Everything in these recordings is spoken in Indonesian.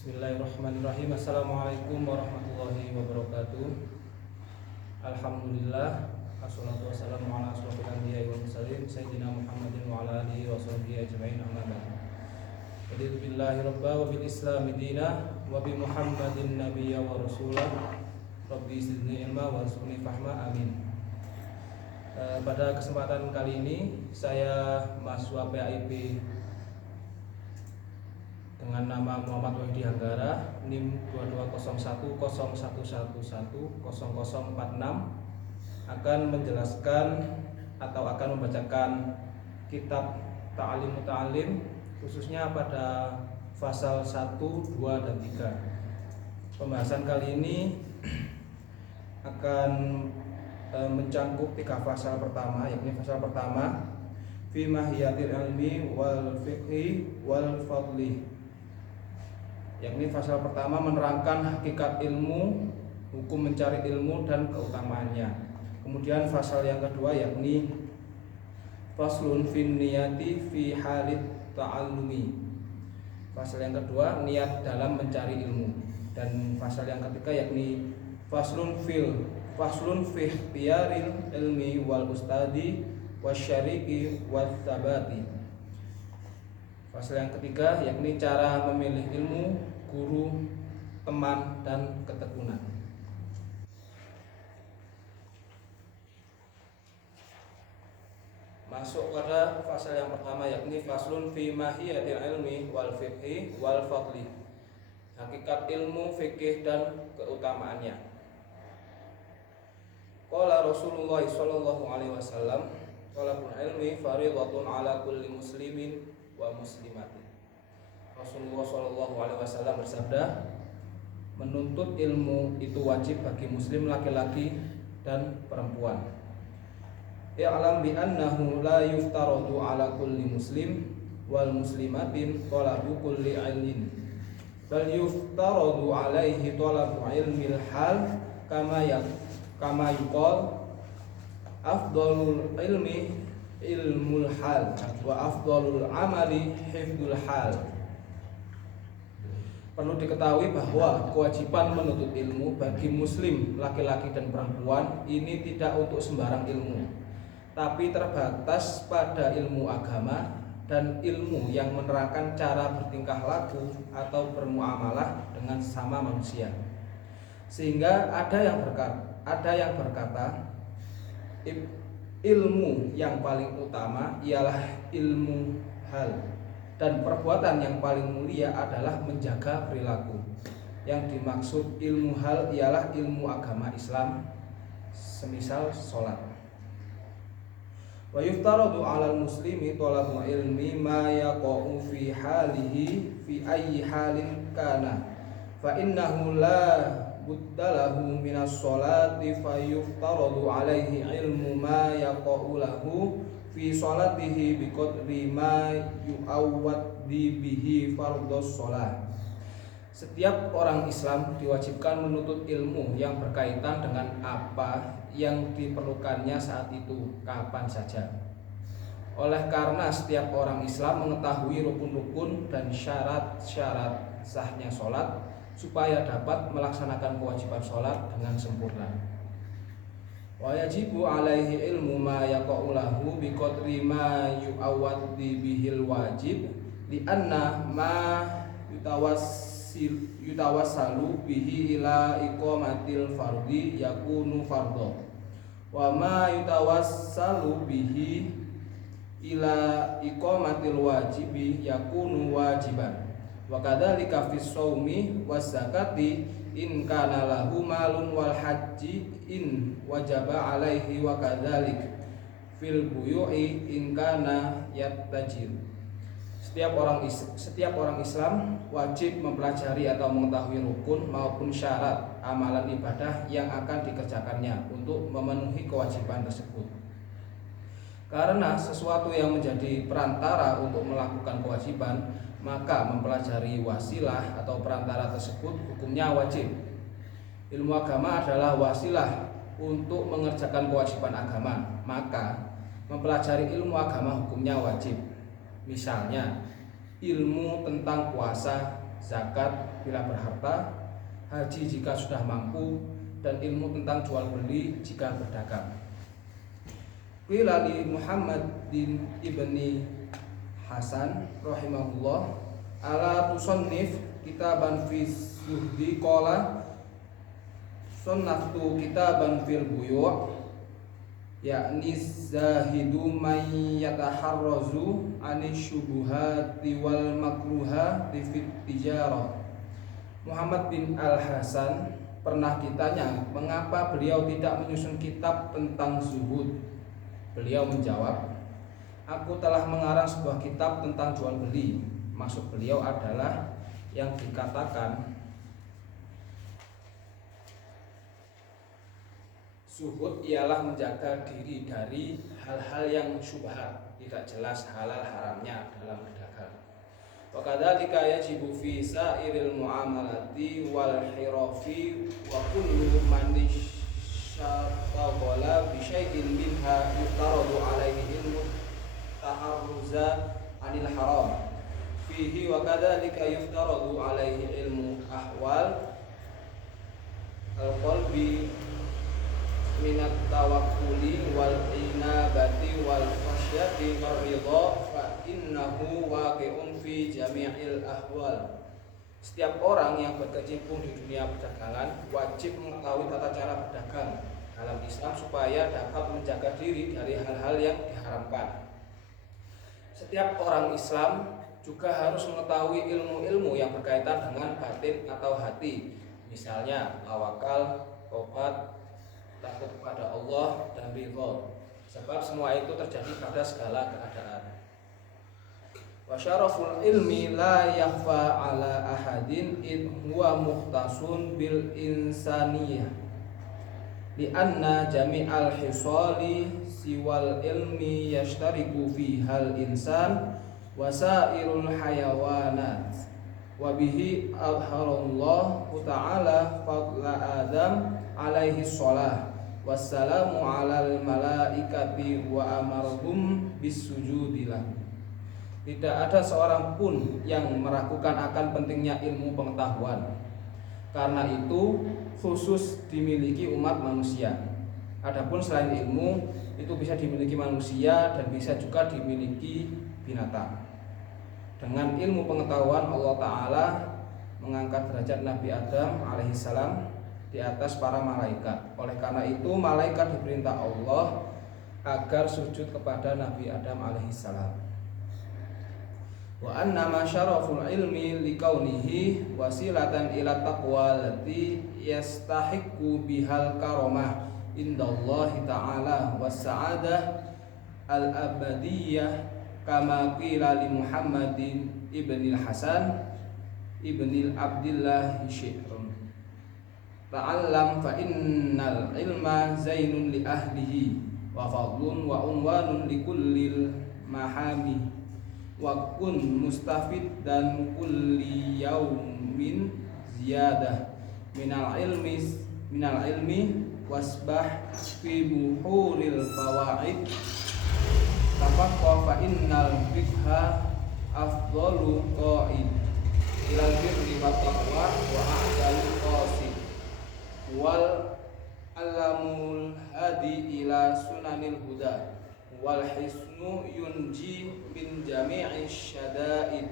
Bismillahirrahmanirrahim. Assalamualaikum warahmatullahi wabarakatuh. Alhamdulillah, assalatu wassalamu ala asrofil anbiya'i wal mursalin sayyidina Muhammadin wa ala alihi wa sahbihi ajma'in, amma ba'd. Raditu billahi rabba wa bil islami dina wa bi Muhammadin nabiyya wa rasulah. Rabbi zidni ilma warzuqni fahma, amin. Pada kesempatan kali ini saya mahasiswa PAIP dengan nama Muhammad Wahdi Hanggara, NIM 220101110046, akan menjelaskan atau akan membacakan kitab Ta'alim Muta'alim, khususnya pada pasal 1, 2, dan 3. Pembahasan kali ini akan mencangkup 3 pasal pertama, yakni pasal pertama fi mahiyatil ilmi wal fiqhi wal fadli, yakni pasal pertama menerangkan hakikat ilmu, hukum mencari ilmu dan keutamaannya. Kemudian pasal yang kedua yakni faslun fin niyati fi halit ta'allumi, pasal yang kedua niat dalam mencari ilmu. Dan pasal yang ketiga yakni faslun fi ikhtiyaril ilmi wal ustadi wasyariki watsabati, pasal yang ketiga yakni cara memilih ilmu, guru, teman, dan ketekunan. Masuk pada pasal yang pertama yakni faslun fi mahiyatil ilmi wal fiqhi wal fadli, hakikat ilmu, fikih, dan keutamaannya. Qala Rasulullah sallallahu alaihi wasallam, talabul ilmi fardhatun ala kulli muslimin wa muslimatin. Rasulullah sallallahu alaihi wasallam bersabda, menuntut ilmu itu wajib bagi muslim laki-laki dan perempuan. I'lam bi annahu la yuftaradu ala kulli muslim wal muslimatin talabu kulli ilmin, bal yuftaradu alaihi talabu ilmil hal kama yuqal afdalul ilmi ilmul hal wa afdalul amali hifdul hal. Perlu diketahui bahwa kewajiban menuntut ilmu bagi muslim laki-laki dan perempuan ini tidak untuk sembarang ilmu, tapi terbatas pada ilmu agama dan ilmu yang menerangkan cara bertingkah laku atau bermuamalah dengan sesama manusia. Sehingga ada yang berkata ilmu yang paling utama ialah ilmu hal, dan perbuatan yang paling mulia adalah menjaga perilaku. Yang dimaksud ilmu hal ialah ilmu agama Islam, semisal sholat. Wa yuftaradu 'alal muslimi talabu ilmi ma yaqa'u fi halihi fi ayyi halin kana, fa innahu la buddalahu minas sholati fa yuftaradu 'alaihi ilmu ma yaqa'u lahu fi sholatihi biqadri ma yu'awwaddi bihi fardhus sholah. Setiap orang Islam diwajibkan menuntut ilmu yang berkaitan dengan apa yang diperlukannya saat itu, kapan saja. Oleh karena setiap orang Islam mengetahui rukun-rukun dan syarat-syarat sahnya sholat supaya dapat melaksanakan kewajiban sholat dengan sempurna. Wa yajibu alaihi ilmu ma yaqa'u lahu biqadri ma yu'awwaddi bihil wajib li'anna ma yutawassalu bihi ila iqamatil fardhi yakunu fardho, wa ma yutawassalu bihi ila iqamatil wajibi yakunu wajiban. Wa kadzalika fis shaumi waz zakati in kana lahu malun wal haji in wajaba alaihi, wa kadzalik fil buyu'i in kana yattajir. Setiap orang Islam wajib mempelajari atau mengetahui rukun maupun syarat amalan ibadah yang akan dikerjakannya untuk memenuhi kewajiban tersebut. Karena sesuatu yang menjadi perantara untuk melakukan kewajiban, maka mempelajari wasilah atau perantara tersebut hukumnya wajib. Ilmu agama adalah wasilah untuk mengerjakan kewajiban agama, maka mempelajari ilmu agama hukumnya wajib. Misalnya ilmu tentang puasa, zakat bila berharta, haji jika sudah mampu, dan ilmu tentang jual beli jika berdagang. Qila li Muhammadin ibni Hasan rahimahullah, ala tusannif kitaban fi zuhdi, qala sunnatu kitaban fil buyu', yakni zahidu man yataharrazu anis syubuhati wal makruhati fit tijarah. Muhammad bin Al-Hasan pernah ditanya mengapa beliau tidak menyusun kitab tentang zuhud. Beliau menjawab, aku telah mengarang sebuah kitab tentang jual beli. Maksud beliau adalah yang dikatakan zuhud ialah menjaga diri dari hal-hal yang syubhat, tidak jelas halal haramnya dalam berdagang. Wa kadzalika yajibu fi sa'iril muamalati wal hirafi wa kullu man syaqala bi syai'in minha yuftaradu alaihi ilmu taharruza anil haram fihi, wa kadzalika yuftaradu alaihi ilmu ahwal al-qalbi minat tawakkuli wal inabati wal khasyati war ridha, fa innahu waqi'un fi jami'il ahwal. Setiap orang yang berkecimpung di dunia perdagangan wajib mengetahui tata cara berdagang dalam Islam supaya dapat menjaga diri dari hal-hal yang diharamkan. Setiap orang Islam juga harus mengetahui ilmu-ilmu yang berkaitan dengan batin atau hati, misalnya tawakal, tobat, takut kepada Allah, dan ridha, sebab semua itu terjadi pada segala keadaan. Wa syaraful ilmi la yakhfa ala ahadin id huwa mukhtasun bil insaniyah, li anna jami'al hisali siwal ilmi yashtariku fihal insan wa sairul hayawanat, wa bihi adharallahu ta'ala fadla Adam alaihi sholah wassalamu alal malaikati wa amarhum bisujudilah. Tidak ada seorang pun yang meragukan akan pentingnya ilmu pengetahuan, karena itu khusus dimiliki umat manusia. Adapun selain ilmu itu bisa dimiliki manusia dan bisa juga dimiliki binatang. Dengan ilmu pengetahuan Allah Ta'ala mengangkat derajat Nabi Adam alaihissalam di atas para malaikat. Oleh karena itu malaikat diperintah Allah agar sujud kepada Nabi Adam alaihissalam. Wa annama syaraful ilmi likaunihi wasilatan ila taqwa allati yastahiqqu bihal karamah indallahi ta'ala was sa'adah al-abadiyyah, kama qila li Muhammadin ibnil Hasan ibnil Abdillah Syi'run, ta'allam fa innal ilma zainun li ahlihi wa fadlun wa unwanun li kullil mahami wa kun mustafid dan kulli yaumin ziyadah minal ilmi wasbah fi buhuril fawaid tafaqqa fa innal fiqha afdalu qa'id ilal birri wa taqwa wa a'dalu qasid wal alamul hadi ila sunanil huda wal hisnu yunji min jami'i syada'id,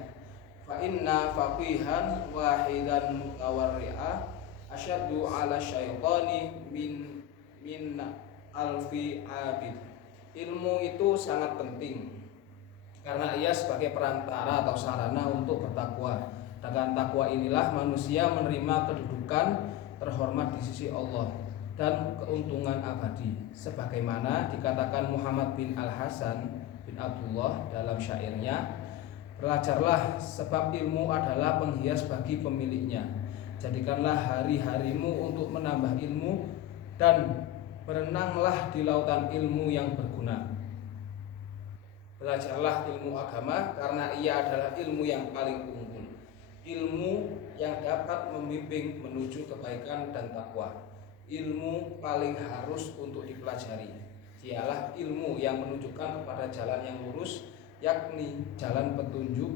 fa inna faqihan wahidan mutawarri'a asyaddu ala syaitani min alfi abid. Ilmu itu sangat penting karena ia sebagai perantara atau sarana untuk bertakwa. Dengan takwa inilah manusia menerima kedudukan terhormat di sisi Allah dan keuntungan abadi, sebagaimana dikatakan Muhammad bin Al-Hasan bin Abdullah dalam syairnya, belajarlah sebab ilmu adalah penghias bagi pemiliknya, jadikanlah hari-harimu untuk menambah ilmu dan berenanglah di lautan ilmu yang berguna. Belajarlah ilmu agama karena ia adalah ilmu yang paling unggul, ilmu yang dapat membimbing menuju kebaikan dan takwa. Ilmu paling harus untuk dipelajari ialah ilmu yang menunjukkan kepada jalan yang lurus, yakni jalan petunjuk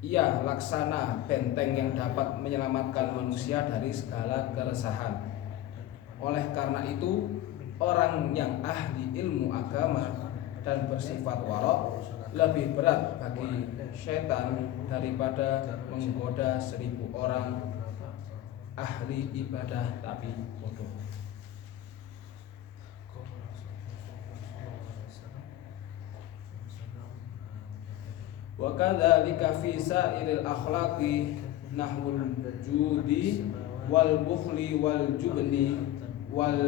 Ia laksana benteng yang dapat menyelamatkan manusia dari segala keresahan. Oleh karena itu, orang yang ahli ilmu agama dan bersifat warok lebih berat bagi setan daripada menggoda 1000 orang ahli ibadah tapi bodoh. Wa kadzalika fi sa'iril akhlaqi nahwul judi wal bukhli wal jubni wal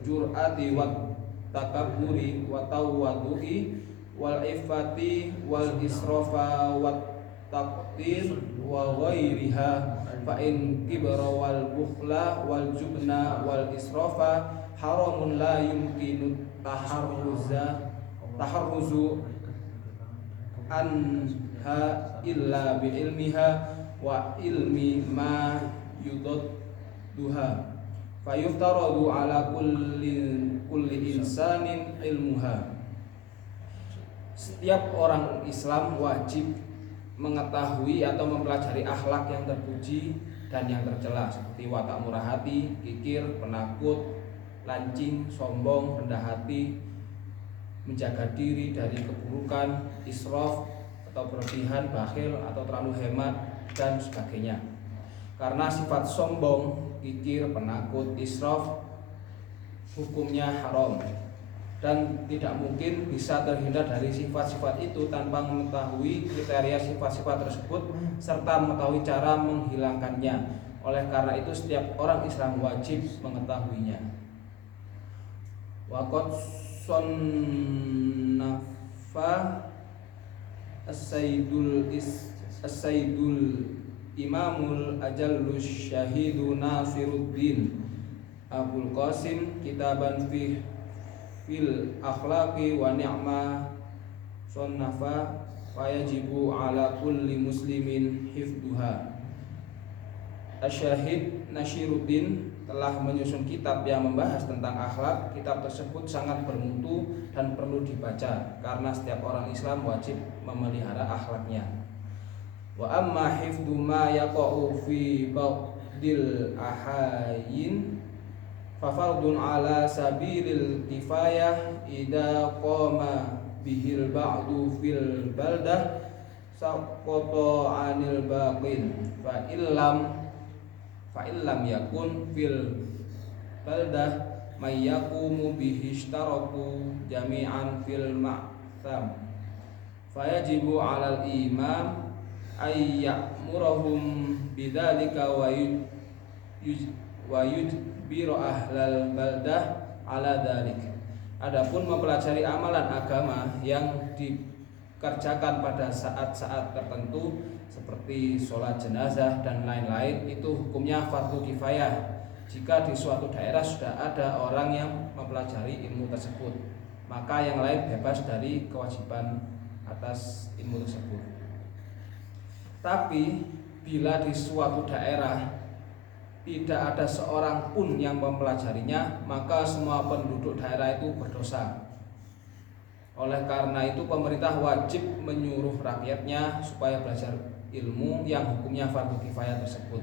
jur'ati wat takabburi wa tawaddu'i wal iffati wal israfa wat taqtir wa ghairiha fa in kibra wal bukhla wal jubna wal israfa haramun la yumkinu taharruzu anha illa bi ilmiha wa ilmi ma yudadduha fayuftaradu ala kulli insanin ilmuha. Setiap orang Islam wajib mengetahui atau mempelajari akhlak yang terpuji dan yang tercela seperti watak murah hati, kikir, penakut, lancing, sombong, rendah hati, menjaga diri dari keburukan, israf atau berlebihan, bakhil atau terlalu hemat dan sebagainya. Karena sifat sombong, kikir, penakut, israf hukumnya haram dan tidak mungkin bisa terhindar dari sifat-sifat itu tanpa mengetahui kriteria sifat-sifat tersebut serta mengetahui cara menghilangkannya. Oleh karena itu setiap orang Islam wajib mengetahuinya. Waqad sonnafa as-sayyidul imamul ajallus syahidu Nasiruddin Abul Qasim kitaban fil akhlaqi wa ni'ma sonnafa fayajibu ala kulli muslimin hifduha. Asy-Syahid Nasiruddin telah menyusun kitab yang membahas tentang akhlak. Kitab tersebut sangat bermutu dan perlu dibaca karena setiap orang Islam wajib memelihara akhlaknya. Wa amma hifdzu ma yaqa'u fi ba'dil ahayin fa fardun ala sabilil kifayah idza qama bihil ba'du fil baldah saqata 'anil baqin fa illam yakun fil baldah may yaqumu bihi ishtaraku jami'an fil ma'tham fayajibu 'alal imam ay ya'murahum bidzalika wa yujbiru ahlal baldah 'ala dzalik. Adapun mempelajari amalan agama yang dikerjakan pada saat-saat tertentu seperti sholat jenazah dan lain-lain itu hukumnya fardu kifayah. Jika di suatu daerah sudah ada orang yang mempelajari ilmu tersebut, maka yang lain bebas dari kewajiban atas ilmu tersebut. Tapi bila di suatu daerah tidak ada seorang pun yang mempelajarinya, maka semua penduduk daerah itu berdosa. Oleh karena itu pemerintah wajib menyuruh rakyatnya supaya belajar ilmu yang hukumnya fardu kifayah tersebut.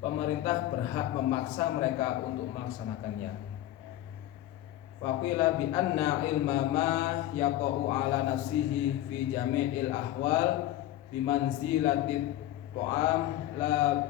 Pemerintah berhak memaksa mereka untuk melaksanakannya. Faqila bi anna ilma ma yaqa'u ala nafsihi fi jami'il ahwal bimanzilatit ta'am la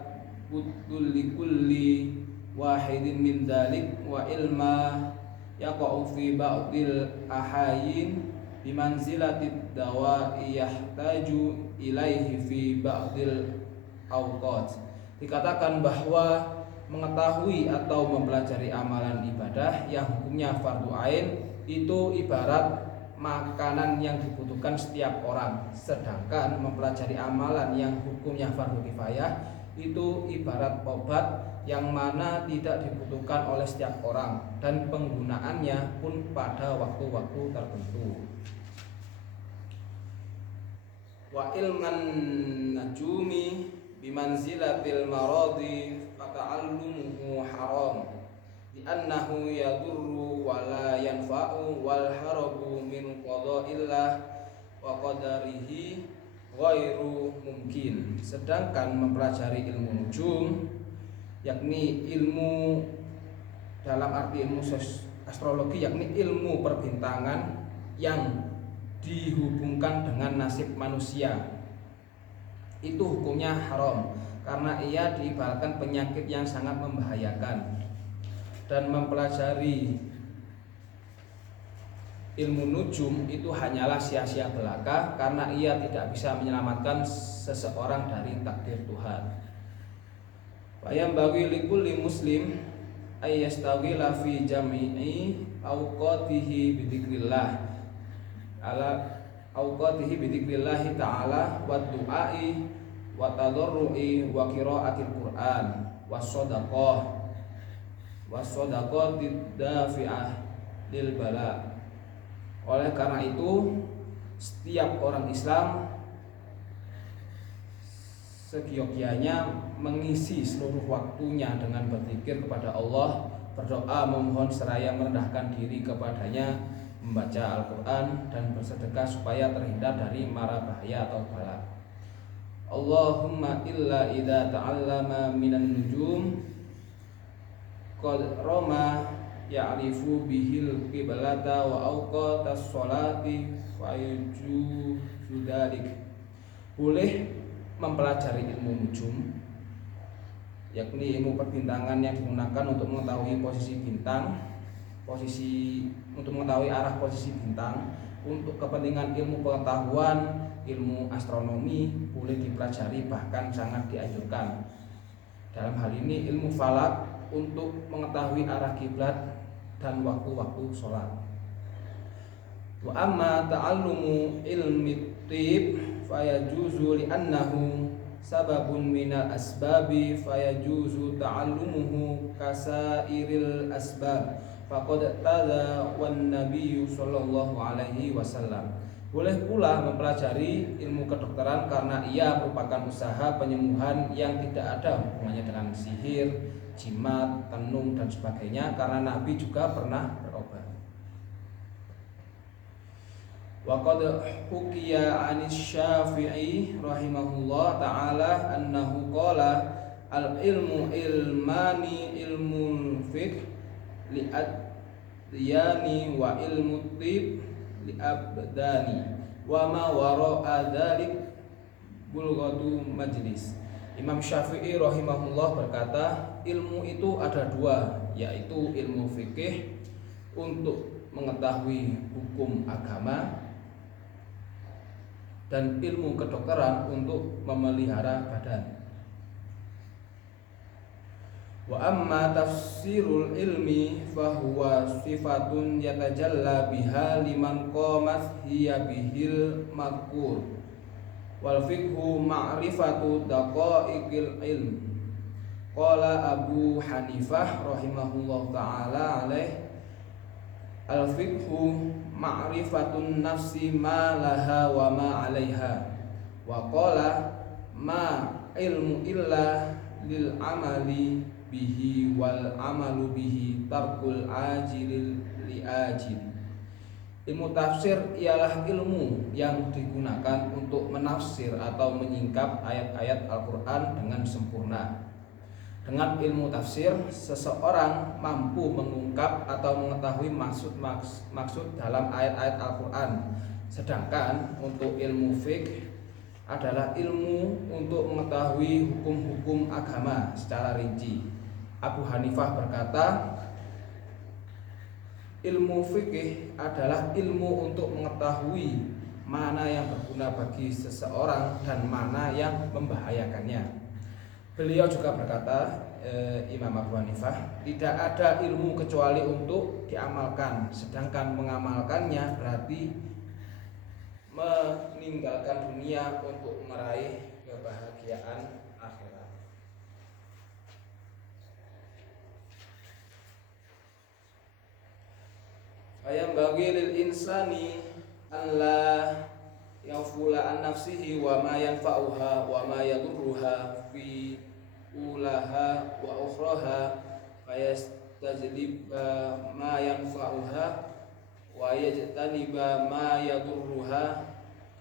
buddul likulli wahidin min dalik wa ilma yaqa'u fi ba'dil ahayin bimanzilatid dawa'i yahtaju ilaihi fi ba'dil awqat. Dikatakan bahwa mengetahui atau mempelajari amalan ibadah yang hukumnya fardu ain itu ibarat makanan yang dibutuhkan setiap orang, sedangkan mempelajari amalan yang hukumnya fardu kifayah itu ibarat obat yang mana tidak dibutuhkan oleh setiap orang dan penggunaannya pun pada waktu-waktu tertentu. Wa ilman najumi bimanzilatil maradi fata'allumuhu haram li'annahu yadurru wa la yanfa'u wal harabu min qada'illah wa qadarihi ghairu mungkin. Sedangkan mempelajari ilmu nujum, yakni ilmu dalam arti ilmu astrologi, yakni ilmu perbintangan yang dihubungkan dengan nasib manusia, itu hukumnya haram karena ia diibaratkan penyakit yang sangat membahayakan. Dan mempelajari ilmu nujum itu hanyalah sia-sia belaka karena ia tidak bisa menyelamatkan seseorang dari takdir Tuhan. Fayam bagi likulli muslim ayyastawila fi jami'i awqatihi bidzikrillah ala awqatihi bidzikrillah ta'ala wa du'ai wa tadarru'i wa qiraatil Qur'an was shadaqah dafi'ah lil bala. Oleh karena itu, setiap orang Islam segiyogyanya mengisi seluruh waktunya dengan berzikir kepada Allah, berdoa, memohon seraya merendahkan diri kepadanya, membaca Al-Quran dan bersedekah supaya terhindar dari mara bahaya atau bala. Allahumma illa idza ta'allama minan nujum qad rama ya'rifu bihil qiblata wa awqatas sholati fa yajuzu dzalik. Boleh mempelajari ilmu nujum, yakni ilmu perbintangan yang digunakan untuk mengetahui posisi bintang, untuk mengetahui arah posisi bintang. Untuk kepentingan ilmu pengetahuan, ilmu astronomi boleh dipelajari, bahkan sangat dianjurkan. Dalam hal ini ilmu falak untuk mengetahui arah kiblat dan waktu-waktu sholat. Wa amma ta'allumu ilmi tib fayajuzu li'annahu sababun minal asbabi fayajuzu ta'allumuhu kasairil asbab faqad tada wan nabiyyu sallallahu alaihi wasallam. Boleh pula mempelajari ilmu kedokteran karena ia merupakan usaha penyembuhan yang tidak ada hubungannya dengan sihir, jimat, tenung dan sebagainya, karena Nabi juga pernah berobat. Wa qad hukiya 'anis Syafi'i rahimahullah ta'ala annahu qala al-ilmu ilmani, ilmul fiqh li'adyani wa ilmu tib li'abdani wa ma wara'a dzalik bulghatu majlis. Imam Syafi'i rahimahullah berkata, ilmu itu ada dua, yaitu ilmu fikih untuk mengetahui hukum agama dan ilmu kedokteran untuk memelihara badan. Wa amma tafsirul ilmi fahuwa sifatun yatajalla biha liman qamat hiya bihil madkur wal fiqhu ma'rifatu daqaiqil ilm. Qala Abu Hanifah rahimahullah ta'ala alaih, al fiqhu ma'rifatun nafsi ma laha wa ma 'alaiha. Wa qala ma ilmu illa lil amali bihi wal amalu bihi tarkul ajilil li ajil. Ilmu tafsir ialah ilmu yang digunakan untuk menafsir atau menyingkap ayat-ayat Al-Quran dengan sempurna. Dengan ilmu tafsir, seseorang mampu mengungkap atau mengetahui maksud dalam ayat-ayat Al-Quran. Sedangkan untuk ilmu fiqh adalah ilmu untuk mengetahui hukum-hukum agama secara rinci. Abu Hanifah berkata, ilmu fikih adalah ilmu untuk mengetahui mana yang berguna bagi seseorang dan mana yang membahayakannya. Beliau juga berkata, Imam Abu Hanifah, tidak ada ilmu kecuali untuk diamalkan, sedangkan mengamalkannya berarti meninggalkan dunia untuk meraih kebahagiaan akhirat. Ayam bagi lil insani alla yafula an nafsihi wa ma yanfa'uha wa ma yadurruha fi ulaha wa ukhraha fayastajliba ma yanfa'uha wa yajtaniba ma yadurruha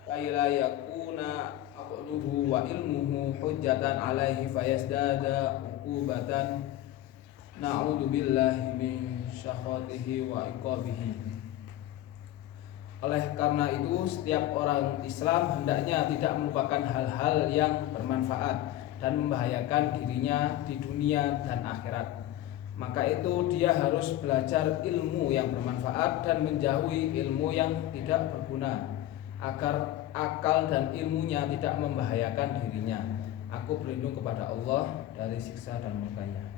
kaila yakuna aqluhu wa ilmuhu hujjatan alaihi fayazdada uqubatan. Na'udzu billahi min syakhatihi wa iqabihi. Oleh karena itu, setiap orang Islam hendaknya tidak melupakan hal-hal yang bermanfaat dan membahayakan dirinya di dunia dan akhirat. Maka itu dia harus belajar ilmu yang bermanfaat dan menjauhi ilmu yang tidak berguna, agar akal dan ilmunya tidak membahayakan dirinya. Aku berlindung kepada Allah dari siksa dan murkanya.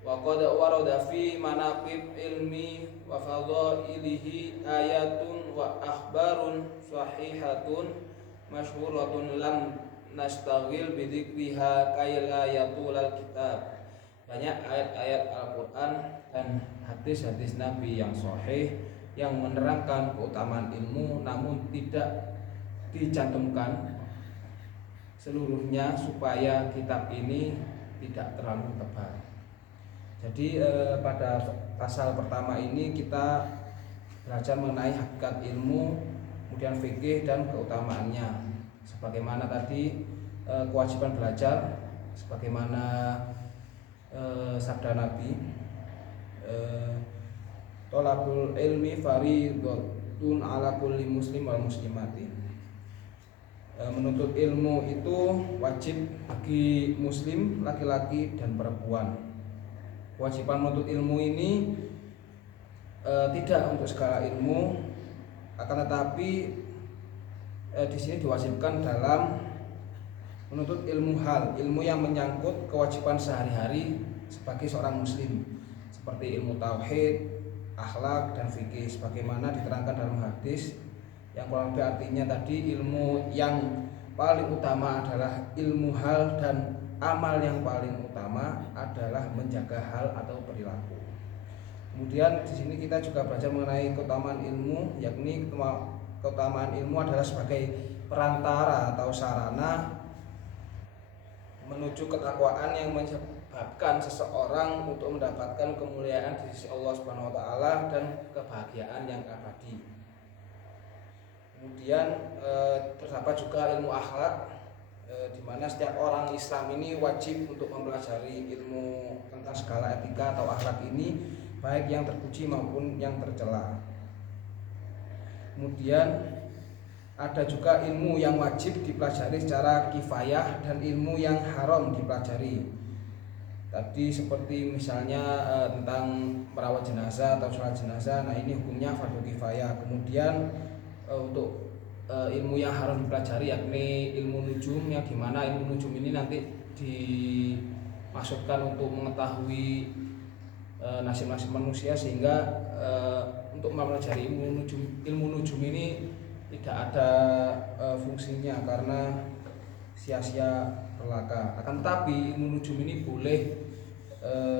Wa qad warada fi manaqib ilmi wa fadhailihi ayatun wa akhbarun sahihatun masyhuratun lam nastaghil bi dzikriha kay la yatulal kitab. Banyak ayat-ayat Al-Qur'an dan hadis-hadis Nabi yang sahih yang menerangkan keutamaan ilmu, namun tidak dicantumkan seluruhnya supaya kitab ini tidak terlalu tebal. Jadi pada pasal pertama ini kita belajar mengenai hakikat ilmu, kemudian fikih dan keutamaannya. Sebagaimana tadi kewajiban belajar, sebagaimana sabda Nabi, thalabul ilmi fardhun ala kulli muslim wal muslimati. Menuntut ilmu itu wajib bagi muslim laki-laki dan perempuan. Kewajiban menuntut ilmu ini tidak untuk segala ilmu, akan tetapi di sini diwajibkan dalam menuntut ilmu yang menyangkut kewajiban sehari-hari sebagai seorang muslim, seperti ilmu tauhid, akhlak dan fikih, sebagaimana diterangkan dalam hadis yang kurang lebih artinya tadi, ilmu yang paling utama adalah ilmu hal dan amal yang paling utama adalah menjaga hal atau perilaku. Kemudian di sini kita juga belajar mengenai keutamaan ilmu, yakni keutamaan ilmu adalah sebagai perantara atau sarana menuju ketakwaan yang menyebabkan seseorang untuk mendapatkan kemuliaan di sisi Allah Subhanahu wa taala dan kebahagiaan yang abadi. Kemudian terdapat juga ilmu akhlak, di mana setiap orang Islam ini wajib untuk mempelajari ilmu tentang segala etika atau akhlak ini, baik yang terpuji maupun yang tercela. Kemudian ada juga ilmu yang wajib dipelajari secara kifayah dan ilmu yang haram dipelajari. Tadi seperti misalnya tentang merawat jenazah atau sholat jenazah, nah ini hukumnya fardu kifayah. Kemudian untuk ilmu yang harus dipelajari yakni ilmu nujum, yang dimana ilmu nujum ini nanti dimaksudkan untuk mengetahui nasib-nasib manusia, sehingga untuk mempelajari ilmu nujum ini tidak ada fungsinya karena sia-sia belaka. Akan tetapi ilmu nujum ini boleh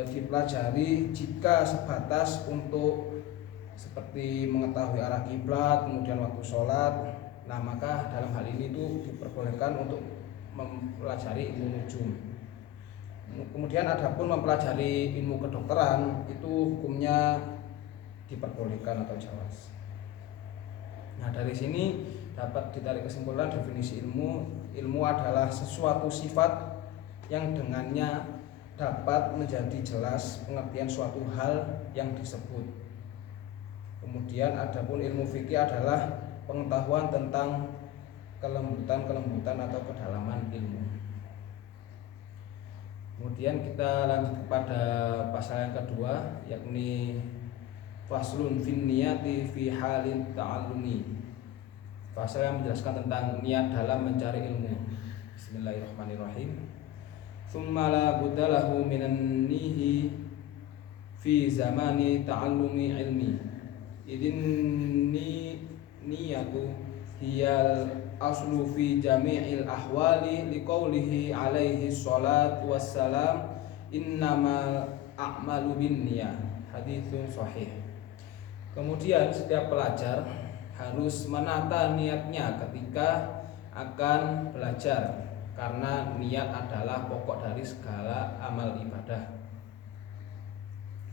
dipelajari jika sebatas untuk seperti mengetahui arah kiblat, kemudian waktu sholat. Nah, maka dalam hal ini itu diperbolehkan untuk mempelajari ilmu nujum. Kemudian adapun mempelajari ilmu kedokteran itu hukumnya diperbolehkan atau jawaz. Nah, dari sini dapat ditarik kesimpulan definisi ilmu. Ilmu adalah sesuatu sifat yang dengannya dapat menjadi jelas pengertian suatu hal yang disebut. Kemudian adapun ilmu fikih adalah pengetahuan tentang kelembutan atau kedalaman ilmu. Kemudian kita lanjut kepada pasal yang kedua, yakni faslun fin niyati fi halin ta'allumi. Pasal yang menjelaskan tentang niat dalam mencari ilmu. Bismillahirrahmanirrahim. Tsumma la budda lahu minan nihi fi zamani ta'allumi ilmi. Idinni niyatu hiyal aslu fi jami'il ahwali liqaulihi alaihi salatu wassalam innamal a'malu binniyah, haditsun sahih. Kemudian setiap pelajar harus menata niatnya ketika akan belajar, karena niat adalah pokok dari segala amal ibadah.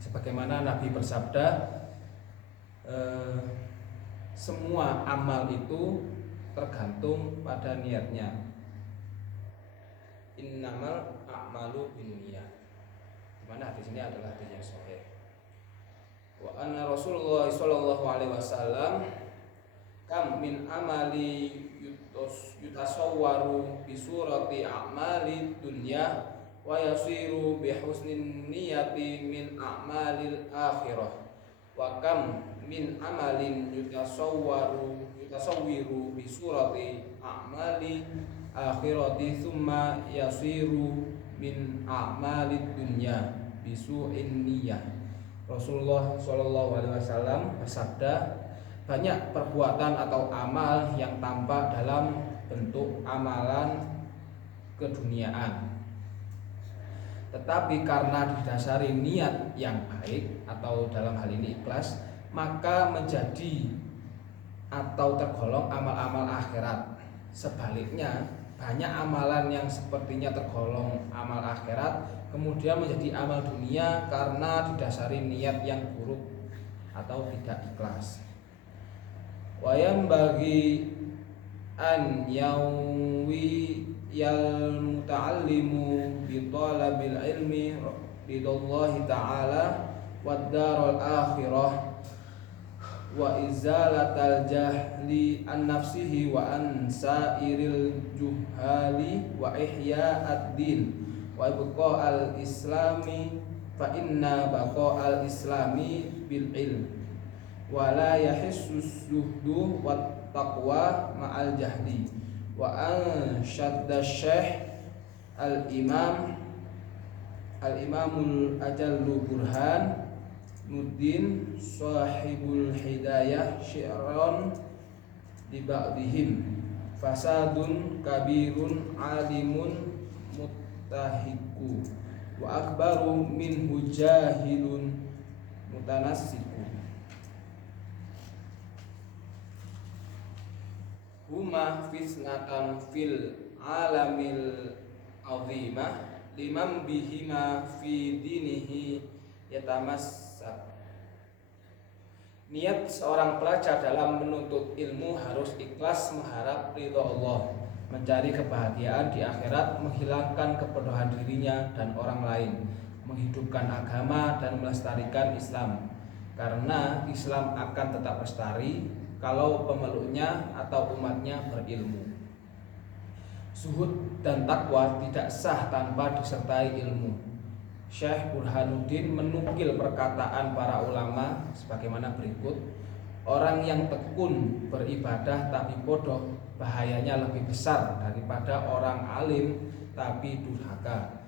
Sebagaimana Nabi bersabda, semua amal itu tergantung pada niatnya. innamal a'malu binniyat. Dimana hadis ini adalah hadis yang sahih. Wa anna Rasulullah sallallahu alaihi wasallam kam min amali yutasawwaru bi surati a'mali dunya wa yasiru bi husnin niyati min a'malil akhirah wa kam min amalin yutasawwiru bi surati a'mali akhirati thumma yasiru min a'malid dunya bi su'in niyah. Rasulullah Shallallahu Alaihi Wasallam bersabda, banyak perbuatan atau amal yang tampak dalam bentuk amalan keduniaan, tetapi karena didasari niat yang baik atau dalam hal ini ikhlas, maka menjadi atau tergolong amal-amal akhirat. Sebaliknya, banyak amalan yang sepertinya tergolong amal akhirat kemudian menjadi amal dunia karena didasari niat yang buruk atau tidak ikhlas. Wayam bagi an yawi yal muta'allimu bi talabil ilmi bidallahi ta'ala wad darul akhirah wa izalatal jahli an nafsihi wa an sairil juhali wa ihya'ad din wa ibqa al islami fa inna baqa al islami bil ilm wa la yahissu zuhdu wat taqwa ma'al jahdi wa an syadda syekh al imamul ajallu burhan Nuddin sahibul hidayah syi'ran di ba'dihim fasadun kabirun alimun mutahiku wa akbaru minhu jahilun mutanassiku huma fisnatan fil alamil azimah liman bihima fi dinihi yatamassak. Niat seorang pelajar dalam menuntut ilmu harus ikhlas mengharap ridha Allah, mencari kebahagiaan di akhirat, menghilangkan kebodohan dirinya dan orang lain, menghidupkan agama dan melestarikan Islam. Karena Islam akan tetap lestari kalau pemeluknya atau umatnya berilmu. Zuhud dan takwa tidak sah tanpa disertai ilmu. Syekh Burhanuddin menukil perkataan para ulama sebagaimana berikut. Orang yang tekun beribadah tapi bodoh bahayanya lebih besar daripada orang alim tapi durhaka.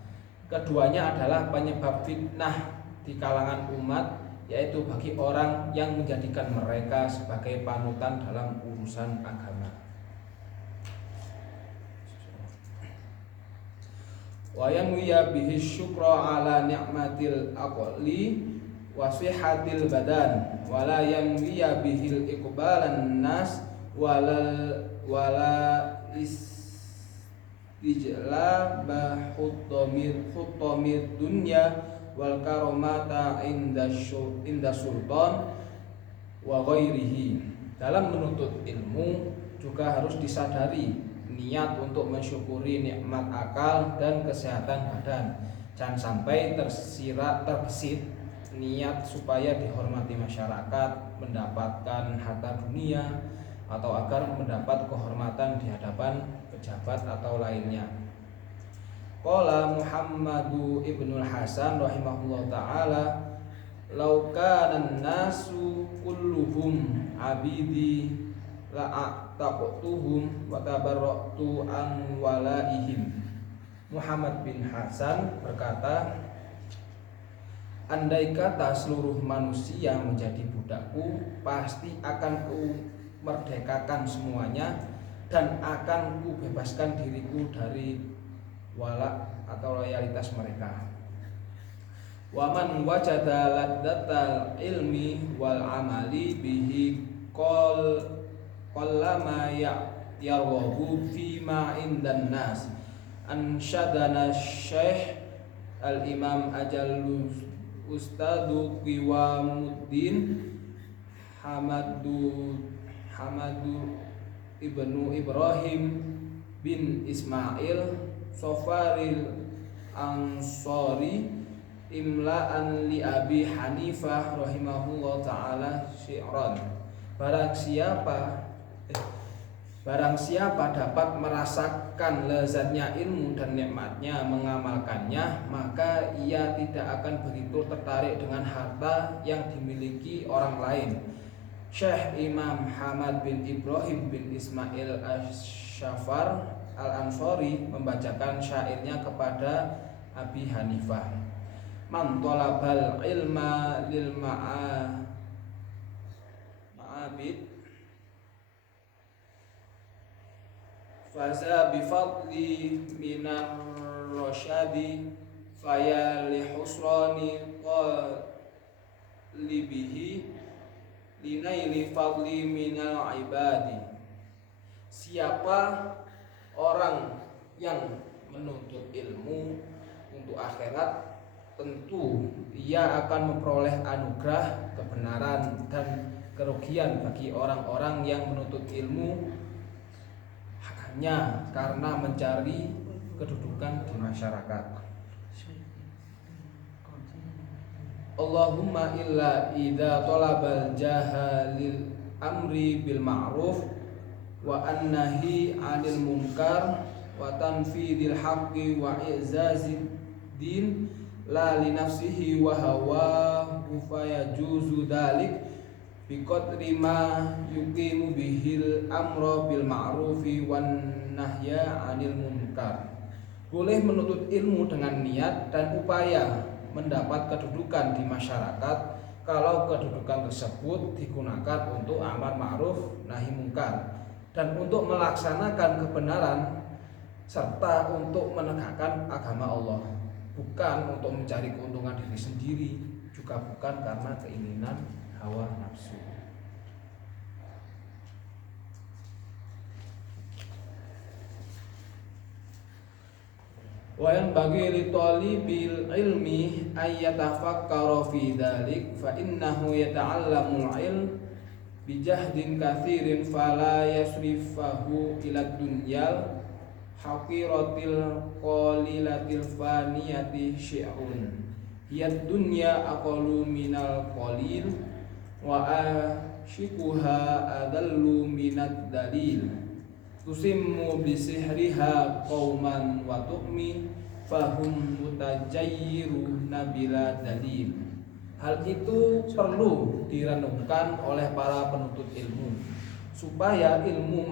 Keduanya adalah penyebab fitnah di kalangan umat, yaitu bagi orang yang menjadikan mereka sebagai panutan dalam urusan agama. Wa yanwiya bihi syukra ala ni'matil aqli wa sihhatil badan wa la yanwiya bihil iqbalan nas wala istijla bahuttamid dunya wal karamata inda sultan wa ghairihi. Dalam menuntut ilmu juga harus disadari niat untuk mensyukuri nikmat akal dan kesehatan badan. Jangan sampai terbesit niat supaya dihormati masyarakat, mendapatkan harta dunia, atau agar mendapat kehormatan di hadapan pejabat atau lainnya. Qala Muhammadu ibnul Hasan rahimahullah ta'ala, law kana nasu kulluhum abidi la'ataqtuhum wa tabarra'tu an walaihim. Muhammad bin Hasan berkata, andai kata seluruh manusia menjadi budakku, pasti akan ku merdekakan semuanya dan akan ku bebaskan diriku dari wala atau loyalitas mereka. Wa man wajada laddatal ilmi wal amali bihi qallama yarwahu fi ma indan nas. Ansyadana Syekh Al-Imam Ajallu Ustadu Qiwamuddin Hamadu ibnu Ibrahim bin Ismail Safaril Ansori imla'an li Abi Hanifah rahimahullah ta'ala syi'ran. Barang siapa dapat merasakan lezatnya ilmu dan nikmatnya mengamalkannya, maka ia tidak akan begitu tertarik dengan harta yang dimiliki orang lain. Syekh Imam Hamad bin Ibrahim bin Ismail Ash-Shafar Al-Ansori membacakan syairnya kepada Abi Hanifah. Man talabal ilma lil ma'abid faza bifadli minar rasyadi faya lihusrani qalibihi linaili fadli minal ibadi. Siapa orang yang menuntut ilmu untuk akhirat, tentu ia akan memperoleh anugerah, kebenaran dan kerugian bagi orang-orang yang menuntut ilmu hanya karena mencari kedudukan di masyarakat. Allahumma illa idza talabal jahalil amri bil ma'ruf wa annahi 'anil munkar wa tanfidil haqqi wa i'zazid din la li nafsihi wa hawahu fayajuzu dalik biqadri ma yuqimu bihil amra bil ma'rufi wan nahya 'anil munkar. Boleh menuntut ilmu dengan niat dan upaya mendapat kedudukan di masyarakat kalau kedudukan tersebut digunakan untuk amar ma'ruf nahi munkar dan untuk melaksanakan kebenaran serta untuk menegakkan agama Allah, bukan untuk mencari keuntungan diri sendiri, juga bukan karena keinginan hawa nafsu. Wa yan bagi li talibil ilmi ay yatafakkara fi dzalik fa innahu yata'allamul ilm bi jahdin katsirin fala yasrifahu ila dunyal haqiratil qalilatil faniyati syi'un hiyad dunya aqallu minal qalil wa ashikuha adallu minad dalil tusimmu bisihriha qauman wa tu'mi fahum mutajayyiru nabila dalil. Hal itu perlu direnungkan oleh para penuntut ilmu supaya ilmu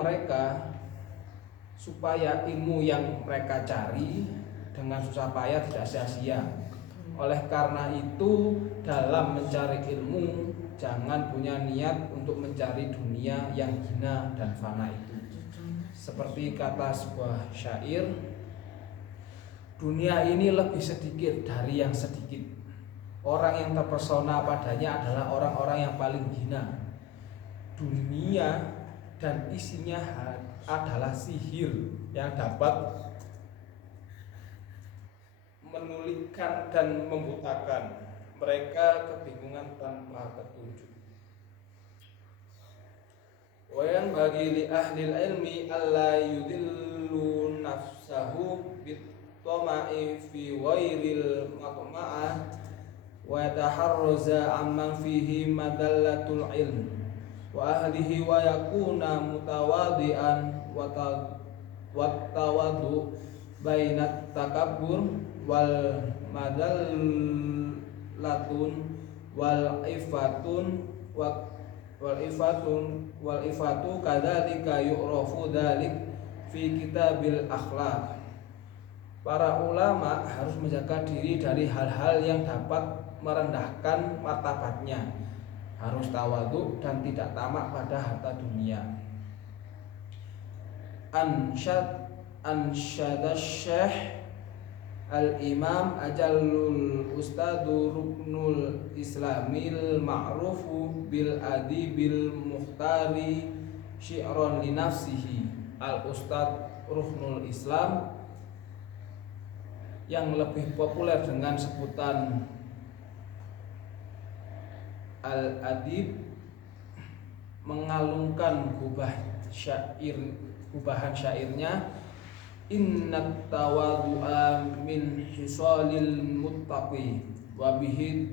yang mereka cari dengan susah payah tidak sia-sia. Oleh karena itu, dalam mencari ilmu jangan punya niat untuk mencari dunia yang hina dan fana itu. Seperti kata sebuah syair, dunia ini lebih sedikit dari yang sedikit. Orang yang terpesona padanya adalah orang-orang yang paling hina. Dunia dan isinya adalah sihir yang dapat menulikan dan membutakan. Mereka kebingungan tanpa petunjuk. Wa yan bagi li ahli ilmi alla yudillu nafsahu bit tama'i fi ghairil matma'ah wa yataharraza amman fihi madallatul ilm wa ahlihi wa yakuna mutawadi'an wa tawadu bainat takabbur wal madallatun wal ifatu kadzalika yu'rafu dzalik fi kitabil akhlaq. Para ulama harus menjaga diri dari hal-hal yang dapat merendahkan martabatnya, harus tawadhu dan tidak tamak pada harta dunia. Ansyada Syekh Al-Imam Ajallul Ustadu Ruknul Islamil Ma'rufu Bil Adibil Muhtari Syi'ron li nafsihi Al-Ustad Ruknul Islam, yang lebih populer dengan sebutan Al-Adib, mengalungkan gubahan syairnya innat tawadhu'a min hisalil muttaqi wa bihi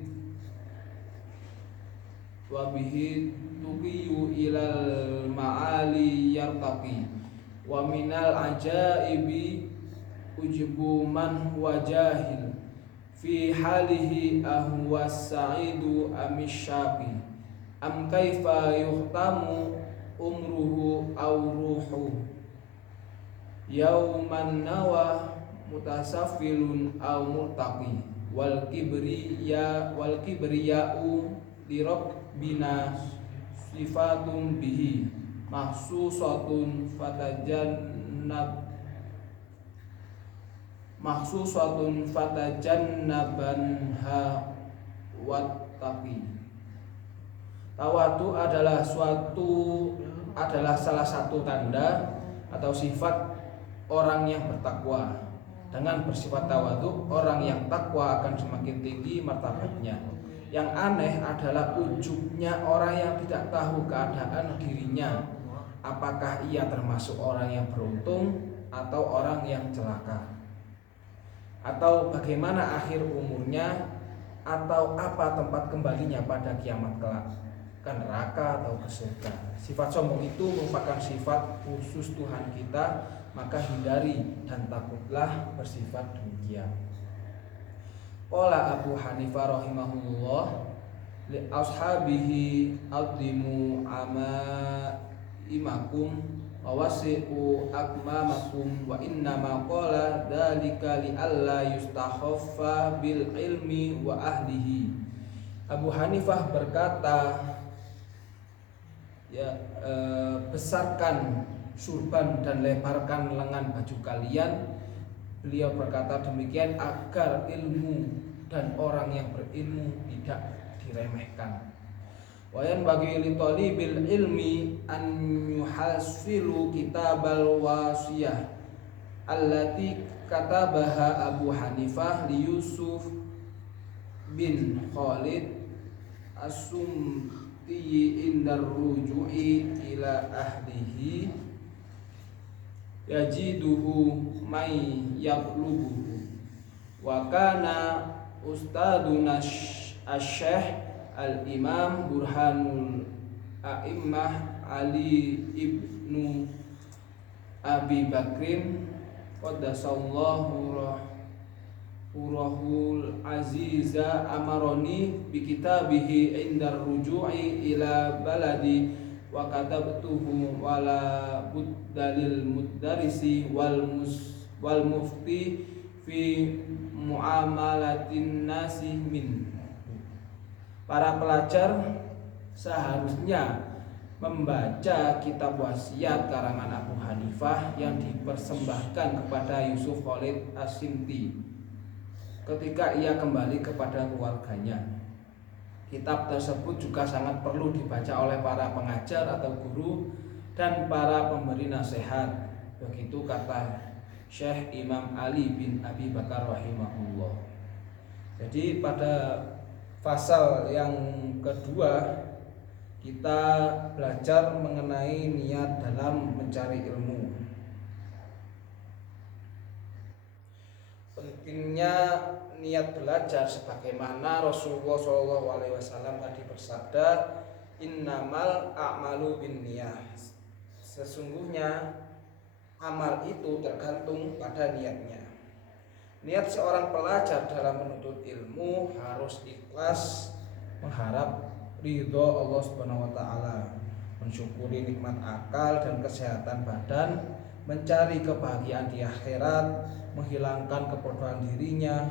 tuqiyu ilal ma'ali yartaqi wa minal ajaibi ujibu man huwa jahil fi halihi ahwa sa'idu amisyaqi am kaifa yuhtamu umruhu aw ruhu yauman nawa mutasafilun aw murtaqi wal kibriya'u li rabbina sifatun bihi mahsusatun fatajannabanha wattaqi. Tawadu adalah salah satu tanda atau sifat orang yang bertakwa. Dengan bersifat tawadu, orang yang takwa akan semakin tinggi martabatnya. Yang aneh adalah ujubnya orang yang tidak tahu keadaan dirinya, apakah ia termasuk orang yang beruntung atau orang yang celaka, atau bagaimana akhir umurnya, atau apa tempat kembalinya pada kiamat kelak, ke neraka atau ke surga. Sifat sombong itu merupakan sifat khusus Tuhan kita, maka hindari dan takutlah bersifat demikian. Qala Abu Hanifah rahimahullah li ashabihi adimu amaimakum wa wasi'u akmamakum wa innama qala dzalika li alla yustakhaffa bil ilmi wa ahlihi. Abu Hanifah berkata, besarkan surban dan lebarkan lengan baju kalian. Beliau berkata demikian agar ilmu dan orang yang berilmu tidak diremehkan. Wayan bagi li talibil ilmi an yuhasilu kitabal wasiyah allati katabaha Abu Hanifah li Yusuf bin Khalid as-Sumti indar ruju'i ila ahlihi yajiduhu may yaqlubuhu wa kana ustaduna asy-syekh al-imam Burhanul A'immah Ali ibnu Abi Bakrin qaddasallahu ruhul aziza amaroni bi kitabihi indar ruju'i ila baladi wa katabtuhu wala buddalil mudarrisi wal mufti fi muamalatin nasi min. Para pelajar seharusnya membaca kitab wasiat karangan Abu Hanifah yang dipersembahkan kepada Yusuf Khalid As-Simti ketika ia kembali kepada keluarganya. Kitab tersebut juga sangat perlu dibaca oleh para pengajar atau guru dan para pemberi nasihat. Begitu kata Syekh Imam Ali bin Abi Bakar rahimahullah. Jadi pada pasal yang kedua kita belajar mengenai niat dalam mencari ilmu. Pentingnya niat belajar sebagaimana Rasulullah SAW tadi bersabda, innamal a'malu binniyah. Sesungguhnya amal itu tergantung pada niatnya. Niat seorang pelajar dalam menuntut ilmu harus ikhlas mengharap ridho Allah Subhanahu wa taala, mensyukuri nikmat akal dan kesehatan badan, mencari kebahagiaan di akhirat, menghilangkan kebodohan dirinya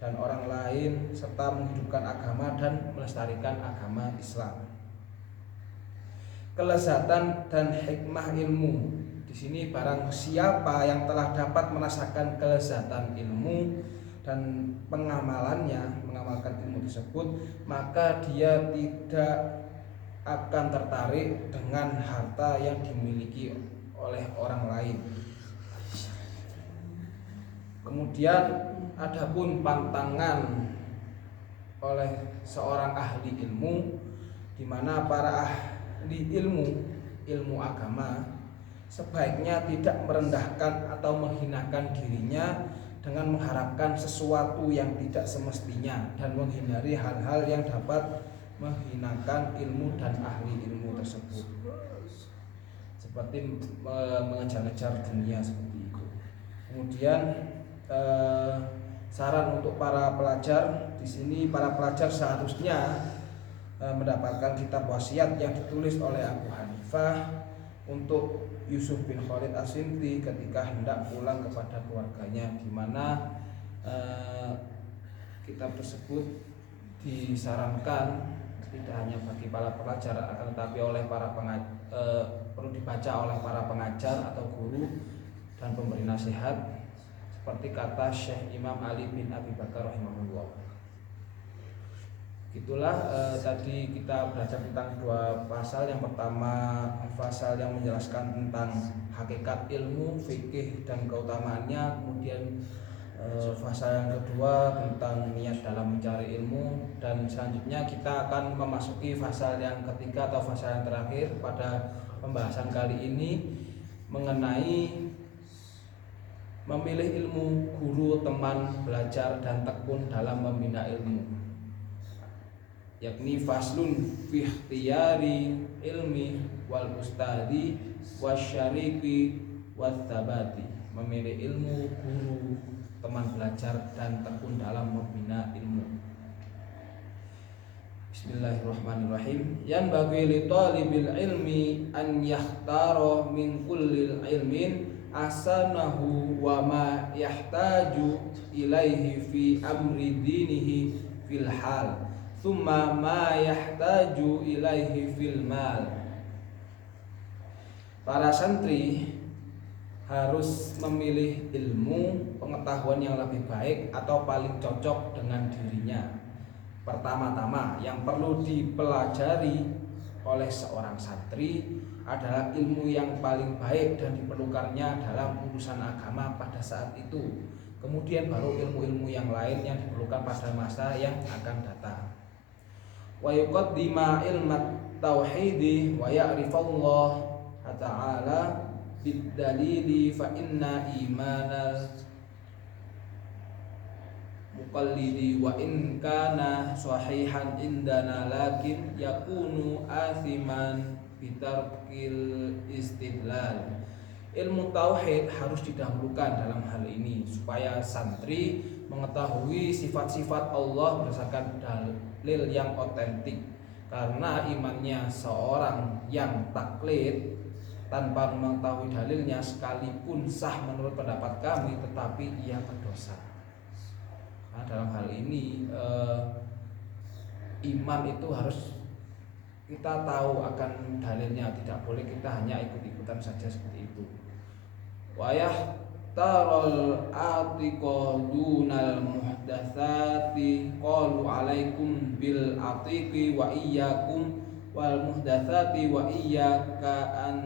dan orang lain, serta menghidupkan agama dan melestarikan agama Islam. Kelezatan dan hikmah ilmu. Di sini barang siapa yang telah dapat merasakan kelezatan ilmu dan mengamalkan ilmu tersebut, maka dia tidak akan tertarik dengan harta yang dimiliki oleh orang lain. Kemudian adapun pantangan oleh seorang ahli ilmu, di mana para ahli ilmu agama sebaiknya tidak merendahkan atau menghinakan dirinya dengan mengharapkan sesuatu yang tidak semestinya dan menghindari hal-hal yang dapat menghinakan ilmu dan ahli ilmu tersebut, seperti mengejar-ngejar dunia seperti itu. Kemudian saran untuk para pelajar, di sini para pelajar seharusnya mendapatkan kitab wasiat yang ditulis oleh Abu Hanifah untuk Yusuf bin Khalid As-Simti ketika hendak pulang kepada keluarganya, di mana kitab tersebut disarankan tidak hanya bagi para pelajar akan tetapi oleh para perlu dibaca oleh para pengajar atau guru dan pemberi nasihat, seperti kata Syekh Imam Ali bin Abi Bakar rahimahullah. Itulah tadi kita belajar tentang dua pasal. Yang pertama pasal yang menjelaskan tentang hakikat ilmu, fikih dan keutamaannya. Kemudian pasal yang kedua tentang niat dalam mencari ilmu. Dan selanjutnya kita akan memasuki pasal yang ketiga atau pasal yang terakhir pada pembahasan kali ini, mengenai memilih ilmu, guru, teman, belajar dan tekun dalam membina ilmu, yakni faslun fi ikhtiyari ilmi wal ustadi wasyariki watsabati, memilih ilmu, guru, teman belajar dan tekun dalam membina ilmu. Bismillahirrahmanirrahim. Yan bagi li talibil ilmi an yahtara min kullil ilmin asanahu wa ma yahtaju ilaihi fi amri dinihi fil hal thumma ma yahtaju ilaihi fil mal. Para santri harus memilih ilmu, pengetahuan yang lebih baik atau paling cocok dengan dirinya. Pertama-tama yang perlu dipelajari oleh seorang santri adalah ilmu yang paling baik dan diperlukannya dalam urusan agama pada saat itu. Kemudian baru ilmu-ilmu yang lain yang diperlukan pada masa yang akan datang. Wa yuqaddima ilmat tauhidi wa ya'rifallah ta'ala bid-dalili fa inna imanal muqallidi wa in kana sahihan indana lakin yakunu athiman bitarkil istidlal. Ilmu tauhid harus didahulukan dalam hal ini supaya santri mengetahui sifat-sifat Allah berdasarkan dalil yang otentik. Karena imannya seorang yang taklid tanpa mengetahui dalilnya sekalipun sah menurut pendapat kami, tetapi ia berdosa. Nah, dalam hal ini iman itu harus kita tahu akan dalilnya, tidak boleh kita hanya ikut-ikutan saja seperti itu. Wayah tarol atiqo dunal muhdatsati qalu alaikum bil atiqi wa iyyakum wal muhdatsati wa iyyaka an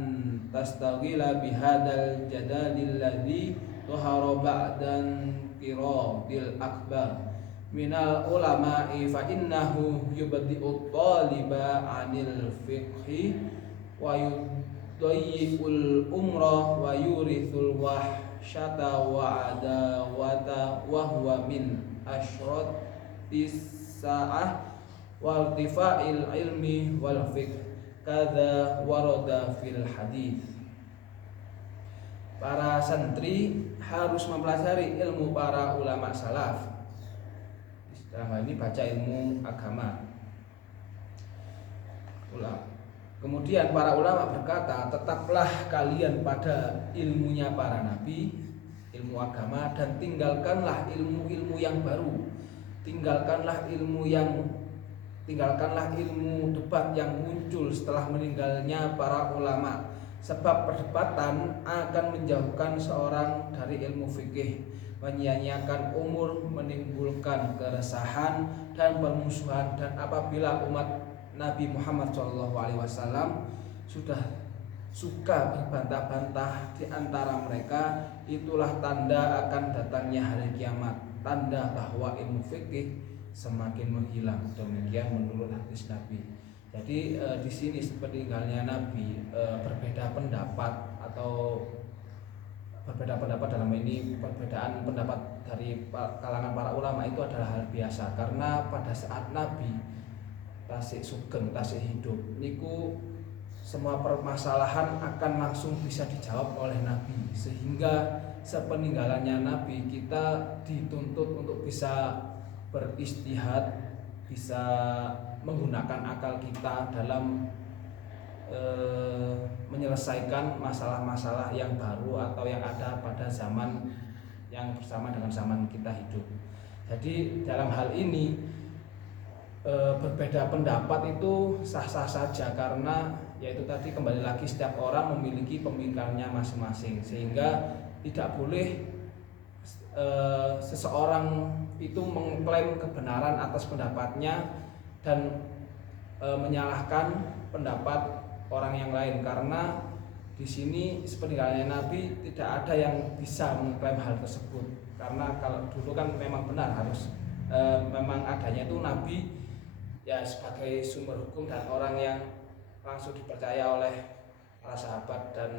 tastaghila bihadzal jadalil ladzi tuhara ba'dan qiradil akbar minal ulama'i fa innahu yubdi'ut taliba 'anil fiqhi wa yudayyi'ul umra wa yurithul wahsyata wa adawata wa huwa min asyratis sa'ah wa irtifa'il ilmi wal fiqh kadza warada fil hadits. Para santri harus mempelajari ilmu para ulama salaf. Dalam hal ini baca ilmu agama. Kemudian para ulama berkata, tetaplah kalian pada ilmunya para nabi, ilmu agama, dan tinggalkanlah ilmu-ilmu yang baru. Tinggalkanlah ilmu debat yang muncul setelah meninggalnya para ulama, sebab perdebatan akan menjauhkan seorang dari ilmu fikih, menyia-nyiakan umur, menimbulkan keresahan dan permusuhan. Dan apabila umat Nabi Muhammad SAW sudah suka berbantah-bantah di antara mereka, itulah tanda akan datangnya hari kiamat, tanda bahwa ilmu fikih semakin menghilang. Demikian menurut hadis Nabi. Jadi di sini seperti halnya Nabi berbeda pendapat atau berbeda pendapat dalam ini, perbedaan pendapat dari kalangan para ulama itu adalah hal biasa, karena pada saat Nabi tasik sugeng, tasik hidup niku semua permasalahan akan langsung bisa dijawab oleh Nabi, sehingga sepeninggalannya Nabi kita dituntut untuk bisa beristihad, bisa menggunakan akal kita dalam menyelesaikan masalah-masalah yang baru atau yang ada pada zaman yang bersama dengan zaman kita hidup. Jadi dalam hal ini berbeda pendapat itu sah-sah saja, karena yaitu tadi kembali lagi setiap orang memiliki pemikirannya masing-masing, sehingga tidak boleh seseorang itu mengklaim kebenaran atas pendapatnya dan menyalahkan pendapat orang yang lain, karena di sini sepeninggalannya Nabi tidak ada yang bisa mengklaim hal tersebut, karena kalau dulu kan memang benar harus memang adanya itu Nabi ya sebagai sumber hukum dan orang yang langsung dipercaya oleh para sahabat dan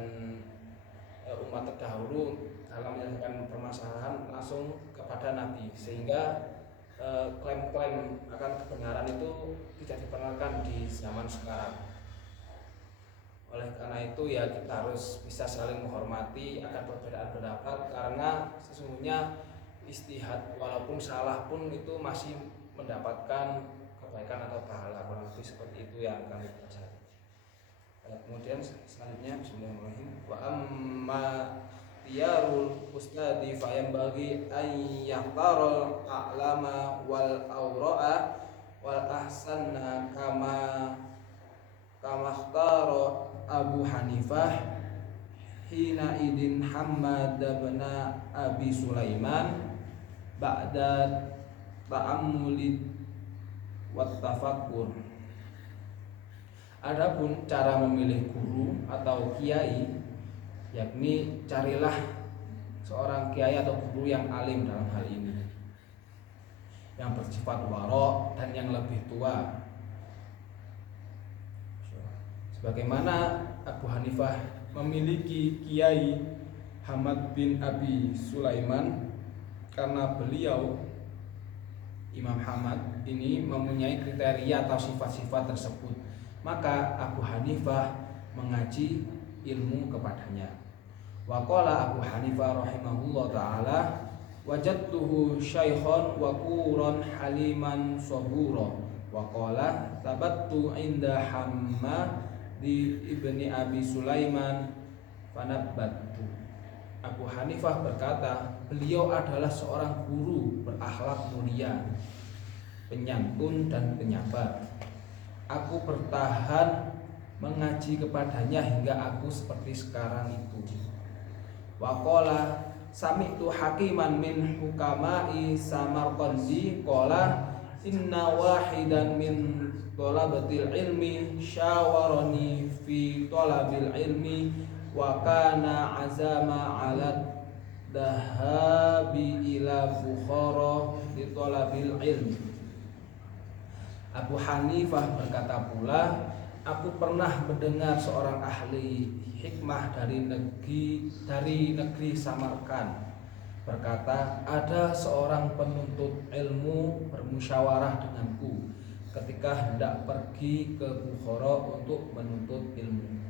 umat terdahulu dalam menyelesaikan permasalahan langsung kepada Nabi, sehingga klaim-klaim akan kebenaran itu tidak diperkenalkan di zaman sekarang. Oleh karena itu ya kita harus bisa saling menghormati akan perbedaan pendapat, karena sesungguhnya istihad walaupun salah pun itu masih mendapatkan kebaikan atau pahala, kurang lebih seperti itu yang kami pelajari. Kemudian selanjutnya bismillahirrahmanirrahim. Wa amma tiyarul ustadi fayambaghi an yahtarul a'lama wal awra'a wal ahsanna kama ikhtara Abu Hanifah hina idin Hammad bin Abi Sulaiman ba'da ta'ammuli wat tafakkur. Adapun cara memilih guru atau kiai, yakni carilah seorang kiai atau guru yang alim dalam hal ini, yang bersifat waro dan yang lebih tua. Sebagaimana Abu Hanifah memiliki kiai Hamad bin Abi Sulaiman, karena beliau Imam Hamad ini mempunyai kriteria atau sifat-sifat tersebut, maka Abu Hanifah mengaji ilmu kepadanya. Wa qala Abu Hanifah rahimahullah taala wajadtuhu syaikhan wa quran haliman sabura. Wa qala tabattu inda Hamma di ibni Abi Sulaiman fanabbattu. Abu Hanifah berkata, beliau adalah seorang guru berakhlak mulia, penyantun dan penyabar. Aku bertahan mengaji kepadanya hingga aku seperti sekarang itu. Wa qala sami'tu hakiman min hukama'i Samarqandi qala inna wahidan min thalabatil ilmi syawarani fi thalabil ilmi wa kana azama ala dhahabi ila Bukhara li thalabil ilmi. Abu Hanifah berkata pula, aku pernah mendengar seorang ahli hikmah dari negeri Samarkand berkata, ada seorang penuntut ilmu bermusyawarah denganku ketika hendak pergi ke Bukhara untuk menuntut ilmu.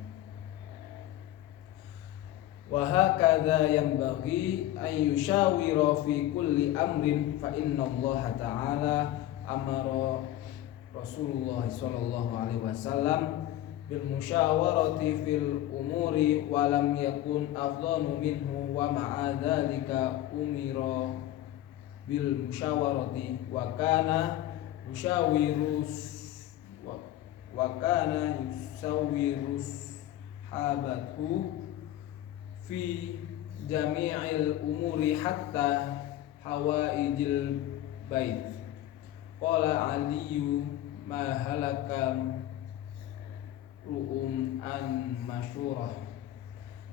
Wa hakadha yanbaghi an yushawira fi kulli amrin fa inna Allah ta'ala amara Rasulullah sallallahu alaihi wasallam bil musyawarati fil umuri wa lam yakun afdhalu minhu wa ma'a dzalika umira bil musyawarati wa kana yusawwirus habatu fi jami'il umuri hatta hawaijil bait. Qala Aliyu ma halakam ru'um an masyurah.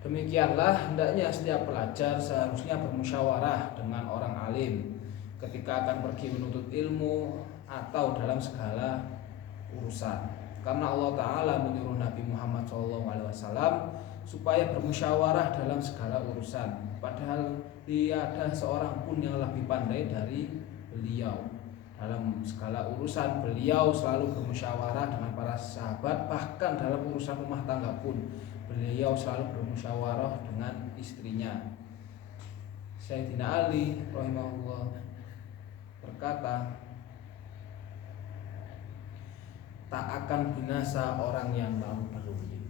Demikianlah hendaknya setiap pelajar seharusnya bermusyawarah dengan orang alim ketika akan pergi menuntut ilmu atau dalam segala urusan. Karena Allah Ta'ala menyuruh Nabi Muhammad SAW supaya bermusyawarah dalam segala urusan, padahal tiada seorang pun yang lebih pandai dari beliau. Dalam segala urusan beliau selalu bermusyawarah dengan para sahabat, bahkan dalam urusan rumah tangga pun beliau selalu bermusyawarah dengan istrinya. Sayyidina Ali rahimahullah berkata, tak akan binasa orang yang mau berundi.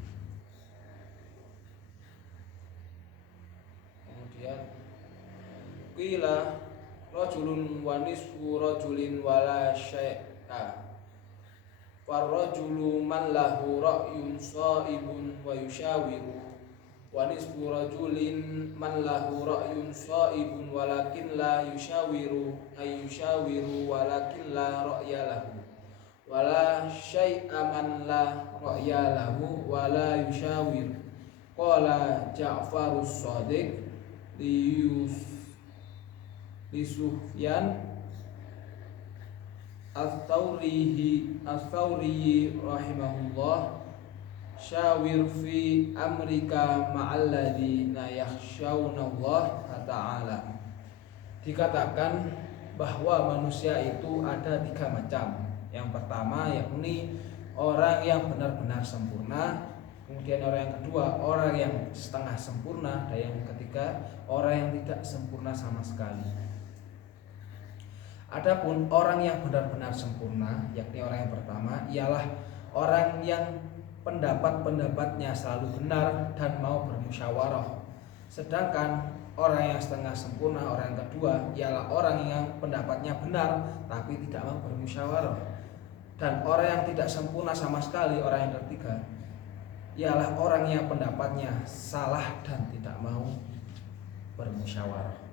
Kemudian qila rajulun wa nisfu rajulin wala syai'a farrajulu man lahu ra'yun sha'ibun wa yushawiru wa nisfu rajulin man lahu ra'yun sha'ibun walakin la yushawiru ay yushawiru walakin la ra'ya lahu wala syai'a man la ra'ya lahu wala yushawir. Qala Ja'farus Shadiq li Sufyan Ats-Tsauri rahimahullah, syawir fi amrika ma'alladzi la yakhshawnallaha ta'ala. Dikatakan bahwa manusia itu ada 3 macam. Yang pertama yakni orang yang benar-benar sempurna, kemudian orang yang kedua orang yang setengah sempurna, dan yang ketiga orang yang tidak sempurna sama sekali. Adapun orang yang benar-benar sempurna, yakni orang yang pertama, ialah orang yang pendapat-pendapatnya selalu benar dan mau bermusyawarah. Sedangkan orang yang setengah sempurna, orang yang kedua, ialah orang yang pendapatnya benar tapi tidak mau bermusyawarah. Dan orang yang tidak sempurna sama sekali, orang yang ketiga, ialah orang yang pendapatnya salah dan tidak mau bermusyawarah.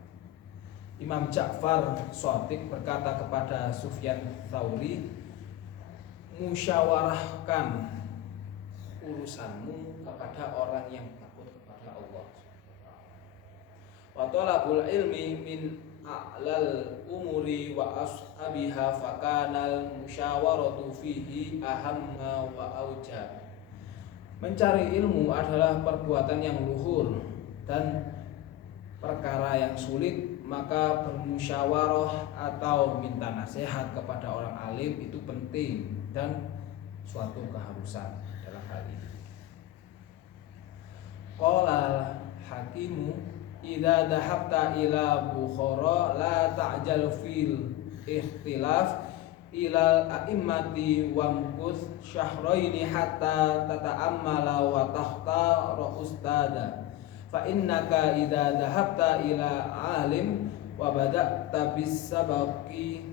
Imam Ja'far Shadiq berkata kepada Sufyan Tsauri, musyawarahkan urusanmu kepada orang yang takut kepada Allah. Wa talabul ilmi min a'lal umuri wa ashabiha fakanal musyawaratu fihi ahamma wa auja. Mencari ilmu adalah perbuatan yang luhur dan perkara yang sulit, maka bermusyawarah atau minta nasihat kepada orang alim itu penting dan suatu keharusan dalam hal ini. Qala hakimu idza dhahabta ila Bukhara la ta'jal fil ikhtilaf ilal a'immati wamkus syahraini hatta tata'ammala wa tahtara ustada. Fa innaka idza dhahabta ila alim wa bada'ta bis sabaqi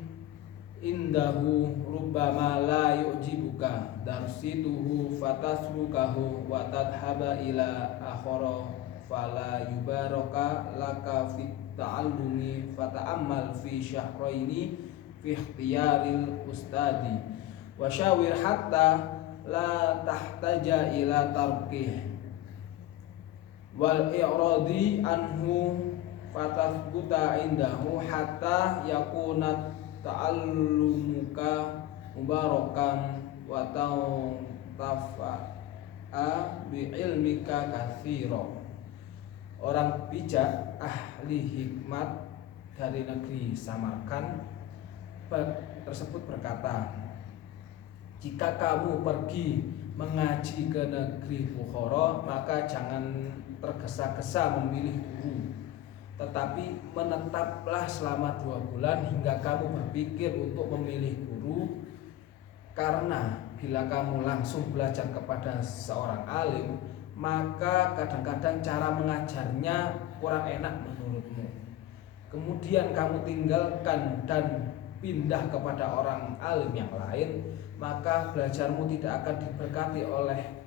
indahu rubbama la yu'jibuka darsituhu fatasrukahu wa tadhaba ila akhara fala yubaraka laka fit ta'allumi fata'ammal fi syahraini fi ikhtiyaril ustadi wa syawir hatta la tahtaja ila tarkih wal i'radi anhu fatathbuta indahu hatta yakuna ta'allumuka mubarakan wa tafa'a bi ilmika katsira. Orang bijak ahli hikmat dari negeri Samarkand tersebut berkata, jika kamu pergi mengaji ke negeri Bukhara, maka jangan tergesa-gesa memilih guru, tetapi menetaplah selama 2 bulan hingga kamu berpikir untuk memilih guru. Karena bila kamu langsung belajar kepada seorang alim, maka kadang-kadang cara mengajarnya kurang enak menurutmu. Kemudian kamu tinggalkan dan pindah kepada orang alim yang lain, maka belajarmu tidak akan diberkati. Oleh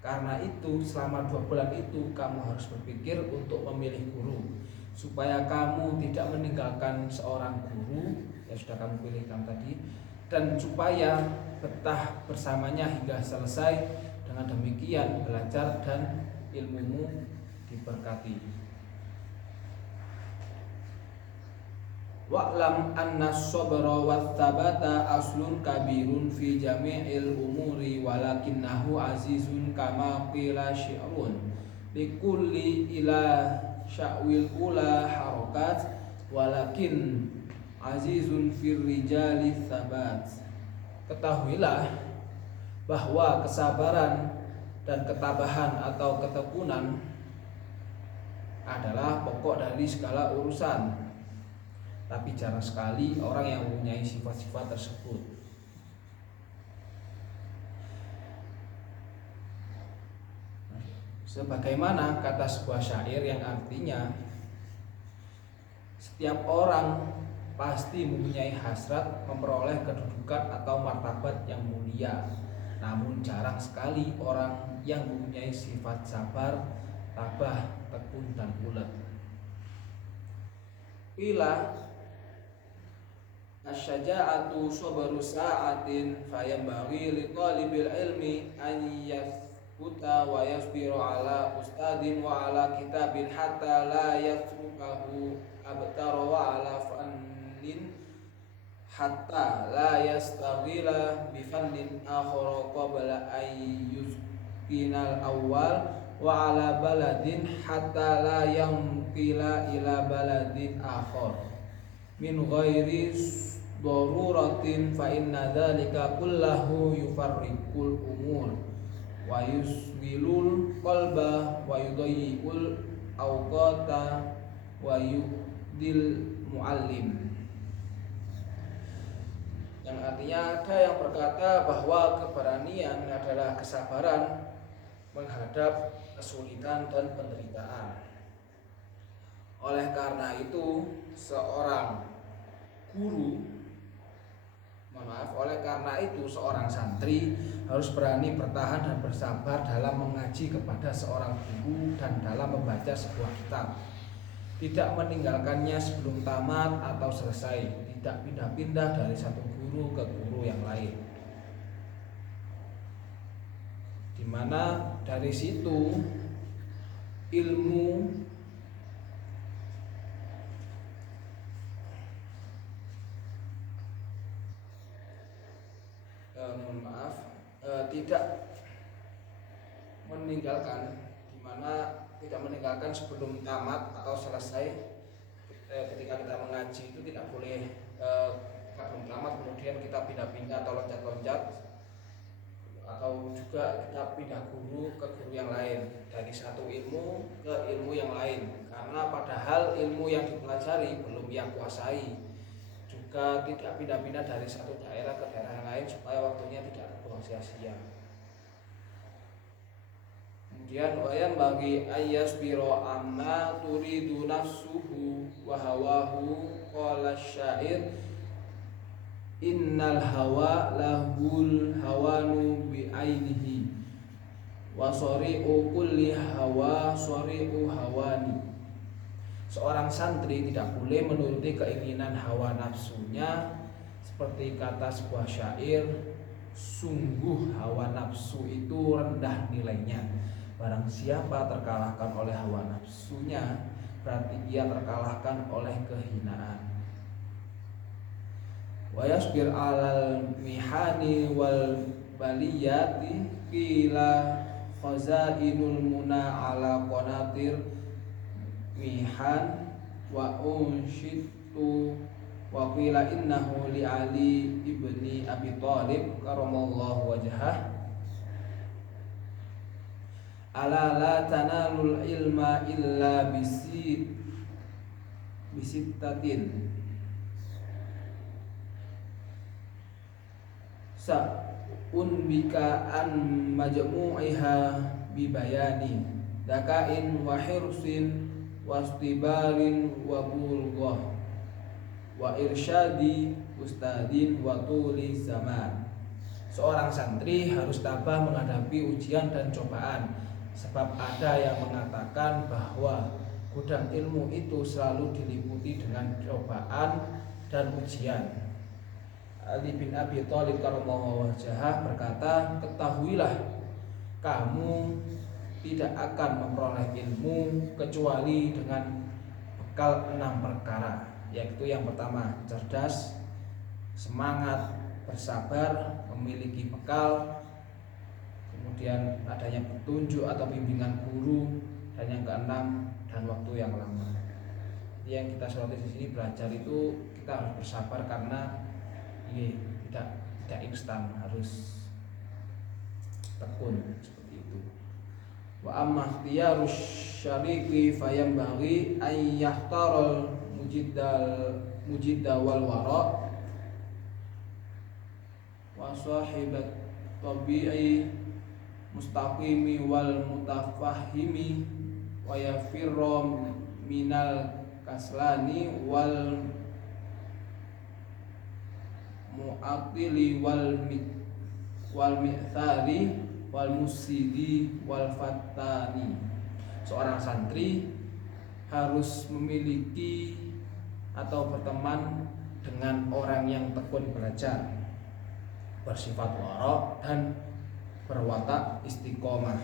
karena itu selama 2 bulan itu kamu harus berpikir untuk memilih guru, supaya kamu tidak meninggalkan seorang guru yang sudah kamu pilihkan tadi, dan supaya betah bersamanya hingga selesai. Dengan demikian belajar dan ilmumu diberkati. Wa'lam anna as-sabra wat-thabata aslun kabirun fi jami'il umuri walakinnahu azizun kama qila syi'run likulli ila sya'wil ula harakat walakin azizun fir rijali thabat. Ketahuilah bahwa kesabaran dan ketabahan atau ketekunan adalah pokok dari segala urusan. Tapi jarang sekali orang yang mempunyai sifat-sifat tersebut. Sebagaimana kata sebuah syair yang artinya, setiap orang pasti mempunyai hasrat memperoleh kedudukan atau martabat yang mulia. Namun jarang sekali orang yang mempunyai sifat sabar, tabah, tekun dan ulet. Ila asyaja'atu sabru sa'atin fayambaghi litalibil ilmi an yathbuta wa yasbiru ala ustadin wa ala kitabin hatta la yatrukahu abtara wa ala fannin hatta la yastaghila bi fannin akhara qabla an yuskinal awwal wa ala baladin hatta la yanqila ila baladin akhar min ghairi daruratin fa inna dzalika kullahu yufarriqul umur wa yuswilul qalba wa yudayyi'ul awqata wa yudil muallim. Yang artinya ada yang berkata bahwa keberanian adalah kesabaran menghadap kesulitan dan penderitaan. Oleh karena itu seorang seorang santri harus berani bertahan dan bersabar dalam mengaji kepada seorang guru dan dalam membaca sebuah kitab. Tidak meninggalkannya sebelum tamat atau selesai, tidak pindah-pindah dari satu guru ke guru yang lain. Dimana dari situ ilmu tidak meninggalkan sebelum tamat atau selesai. Ketika kita mengaji itu tidak boleh sebelum tamat kemudian kita pindah-pindah atau loncat-loncat, atau juga kita pindah guru ke guru yang lain, dari satu ilmu ke ilmu yang lain, karena padahal ilmu yang dipelajari belum yang kuasai. Juga tidak pindah-pindah dari satu daerah ke daerah yang lain supaya waktunya tidak terbuang sia-sia. Kemudian wayam bagi ayyasbiro amma turidu nafsuhu wa hawahu qala syair innal hawa lahul hawanu bi ainihi wa sari'u kulli hawa sari'u hawani. Seorang santri tidak boleh menuruti keinginan hawa nafsunya, seperti kata sebuah syair, sungguh hawa nafsu itu rendah nilainya. Barang siapa terkalahkan oleh hawa nafsunya, berarti ia terkalahkan oleh kehinaan. Wa yasbir alal mihani wal baliyati qila khazainul muna ala qanatir mihan wa unshitu wa qila innahu li Ali ibni Abi Thalib karamallahu wajhah ala la tanalul ilma illa bisittatin unbika an majmu'iha bibayani dakain wa hirsin wastibarin wa bulghah wa irsyadi ustadin wa tuli zaman. Seorang santri harus tabah menghadapi ujian dan cobaan, sebab ada yang mengatakan bahwa gudang ilmu itu selalu diliputi dengan cobaan dan ujian. Ali bin Abi Thalib karamallahu wajhah berkata, ketahuilah kamu tidak akan memperoleh ilmu kecuali dengan bekal 6 perkara. yaitu yang pertama cerdas, semangat, bersabar, memiliki bekal, kemudian adanya petunjuk atau bimbingan guru, dan yang keenam dan waktu yang lama. Jadi yang kita soroti di sini belajar itu kita harus bersabar karena ini tidak instan, harus tekun seperti itu. Wa amma ikhtiyarus syariqi fayambaghi ay yahtaral mujidda wal wara wa sahibat tabi'i mustaqimi wal mutafahimi wa yafirra minal kaslani wal mu'attili wal mi'thari wal musidi wal fatani. Seorang santri harus memiliki atau berteman dengan orang yang tekun belajar, bersifat wara dan berwatak istiqomah,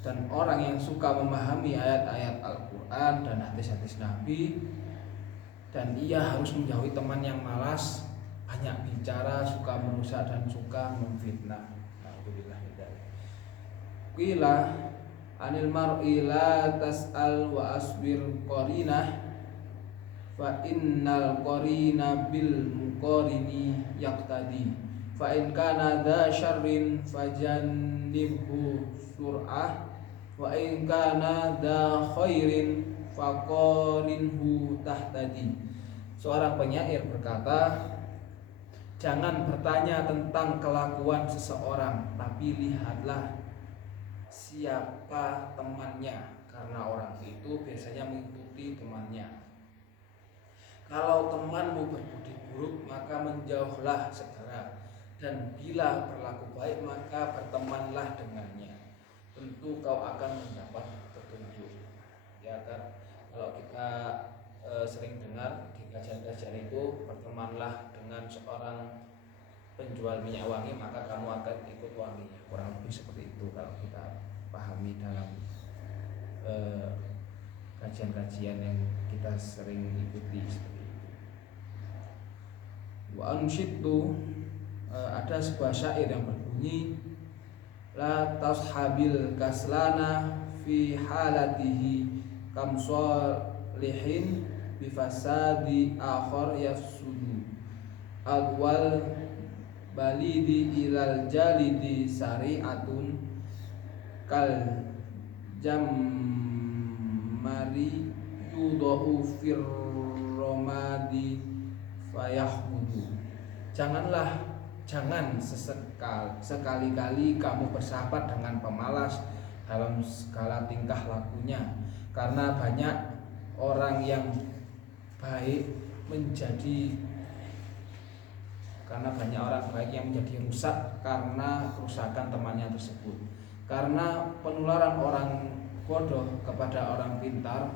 dan orang yang suka memahami ayat-ayat Al-Quran dan hadis-hadis Nabi, dan ia harus menjauhi teman yang malas, banyak bicara, suka merusak dan suka memfitnah. Qila anil mar'i la tas'al wa asbir qarinah fa innal qarina bil muqarini yaqtadi fa in kana dha syarrin fajannibhu sur'ah wa in kana dha khairin faqarinhu tahtadi. Seorang penyair berkata, jangan bertanya tentang kelakuan seseorang, tapi lihatlah siapa temannya, karena orang itu biasanya mengikuti temannya. Kalau temanmu berbudi buruk, maka menjauhlah segera, dan bila berlaku baik, maka bertemanlah dengannya. Tentu kau akan mendapat petunjuk. Ya kan? Kalau kita sering dengar di kajian-kajian itu, bertemanlah dengan seorang penjual minyak wangi, maka kamu akan ikut wanginya. Kurang lebih seperti itu kalau kita pahami dalam kajian-kajian yang kita sering ikuti seperti itu. Wa ansyidtu, ada sebuah syair yang berbunyi, la tashabil kaslana fi halatihi kam sholihin bi fasadi akhar yafsudu awal balidi ilal jalidi sari'atun kal jammari yudahu fir romadi fayahmudu. Jangan sekali-kali kamu bersahabat dengan pemalas dalam segala tingkah lakunya, karena banyak orang yang baik menjadi rusak karena kerusakan temannya tersebut. Karena penularan orang bodoh kepada orang pintar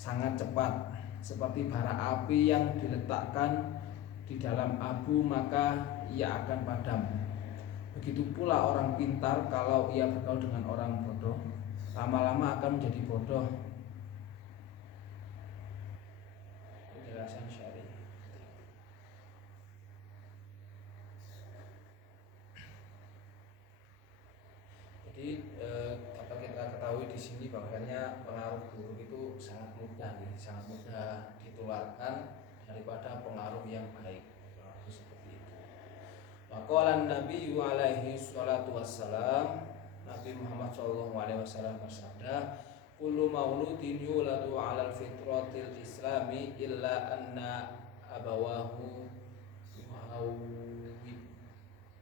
sangat cepat, seperti bara api yang diletakkan di dalam abu, maka ia akan padam. Begitu pula orang pintar, kalau ia bergaul dengan orang bodoh, lama-lama akan menjadi bodoh. Penjelasan syar'i. Jadi dapat kita ketahui di sini bahwasanya pengaruh buruk itu sangat mudah ditularkan daripada pengaruh yang baik. Seperti itu. Maqalan Nabi alaihi salatu wassalam, Nabi Muhammad sallallahu alaihi wasallam bersabda, kullu mauludin yuladu 'alal fitratil islami illa anna abawahu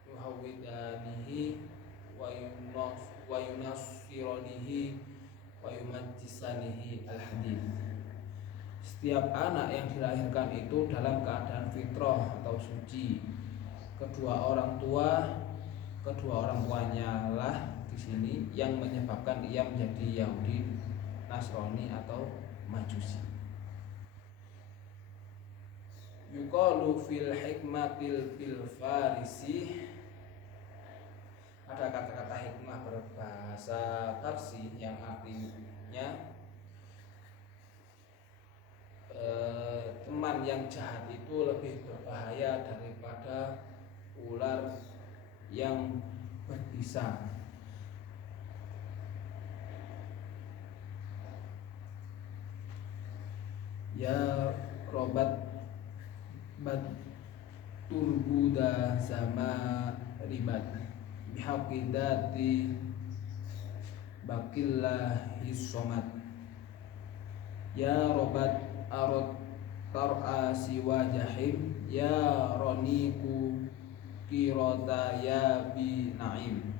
yuhawwidanihi wa yunassiranihi wa yumajjisanihi al-hadith. Setiap anak yang dilahirkan itu dalam keadaan fitrah atau suci. Kedua orang tuanya lah di sini yang menyebabkan ia menjadi Yahudi, Nasrani atau Majusi. Yuqalu fil hikmatil bil farisi, ada kata-kata hikmah berbahasa Farsi yang artinya teman yang jahat itu lebih berbahaya daripada ular yang berbisa. Ya robat bad turbuda sama ribat bihaqidati baqillahi somat. Ya robat arot tar'a siwa jahim ya roniku kirota ya bi naim.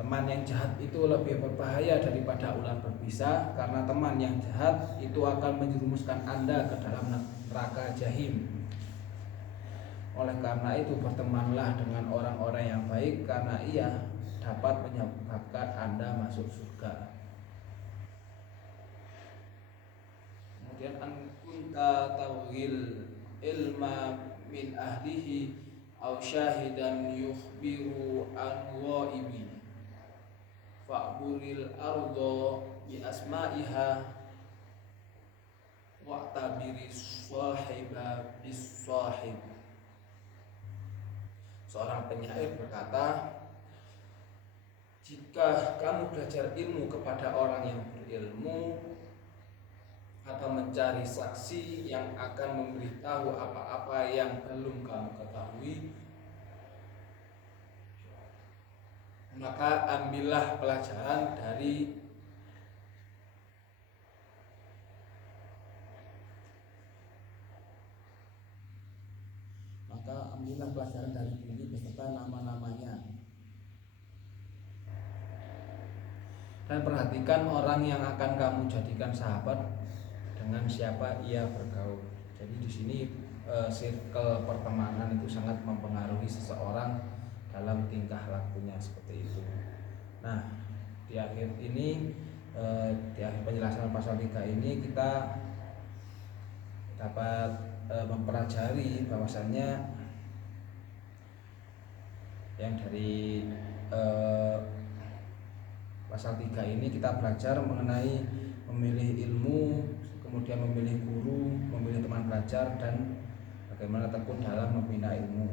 Teman yang jahat itu lebih berbahaya daripada ular berbisa, karena teman yang jahat itu akan menjerumuskan Anda ke dalam neraka jahim. Oleh karena itu bertemanlah dengan orang-orang yang baik, karena ia dapat menyebabkan Anda masuk surga. Kemudian an kunta tawil ilma min ahlihi aw syahidan yukhbiru an ghaibi fa'buril ardo bi asma'iha wa'tabiri sahiba bis sahib. Seorang penyair berkata, jika kamu belajar ilmu kepada orang yang berilmu atau mencari saksi yang akan memberitahu apa-apa yang belum kamu ketahui, maka ambillah pelajaran dari diri beserta nama-namanya, dan perhatikan orang yang akan kamu jadikan sahabat dengan siapa ia bergaul. Jadi di sini circle pertemanan itu sangat mempengaruhi seseorang dalam tingkah lakunya seperti itu. Nah, di akhir ini di akhir penjelasan pasal 3 ini kita dapat mempelajari bahwasannya yang dari pasal 3 ini kita belajar mengenai memilih ilmu, kemudian memilih guru, memilih teman belajar, dan bagaimana tekun dalam membina ilmu.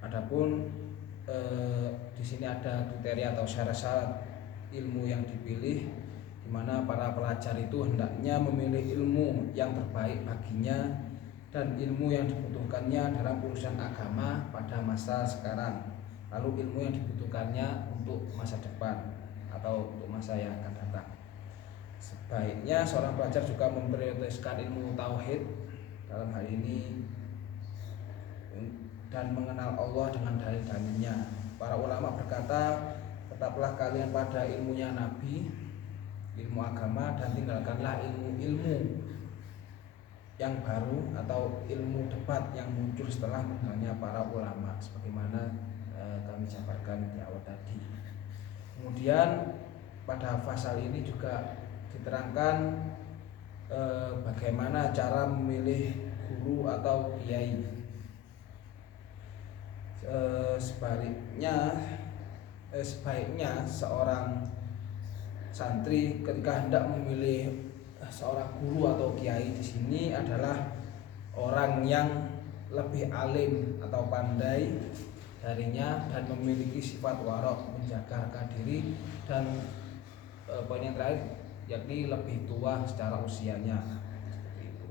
Adapun di sini ada kriteria atau syarat-syarat ilmu yang dipilih, di mana para pelajar itu hendaknya memilih ilmu yang terbaik baginya dan ilmu yang dibutuhkannya dalam urusan agama pada masa sekarang, lalu ilmu yang dibutuhkannya untuk masa depan atau untuk masa yang akan datang. Sebaiknya seorang pelajar juga memprioritaskan ilmu tauhid dalam hal ini dan mengenal Allah dengan dalil-dalilnya. Para ulama berkata, tetaplah kalian pada ilmunya Nabi, ilmu agama, dan tinggalkanlah ilmu-ilmu yang baru atau ilmu debat yang muncul setelah meninggalnya para ulama, sebagaimana kami jabarkan di awal tadi. Kemudian pada pasal ini juga diterangkan bagaimana cara memilih guru atau kiai. Sebaiknya seorang santri ketika hendak memilih seorang guru atau kiai di sini adalah orang yang lebih alim atau pandai darinya dan memiliki sifat warok, menjaga harga diri, dan poin yang terakhir yakni lebih tua secara usianya. Seperti itu.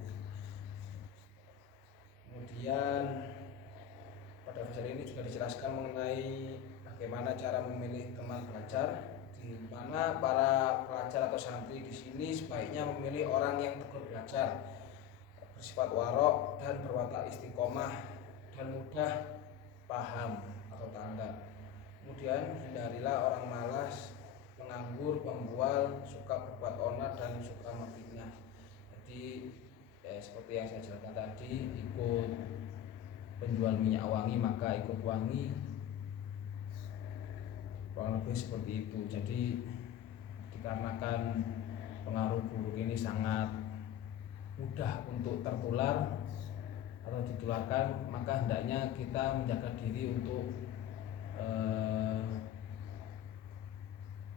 Kemudian pada pasal ini juga dijelaskan mengenai bagaimana cara memilih teman belajar, di mana para pelajar atau santri di sini sebaiknya memilih orang yang tekun belajar, bersifat warok dan berwatak istiqomah dan mudah paham atau tanggap. Kemudian hindarilah orang malas, penganggur, pembual, suka berbuat onar, dan suka memfitnah. Jadi seperti yang saya jelaskan tadi, ikut penjual minyak wangi maka ikut wangi, kurang lebih seperti itu. Jadi dikarenakan pengaruh buruk ini sangat mudah untuk tertular atau ditularkan, maka hendaknya kita menjaga diri untuk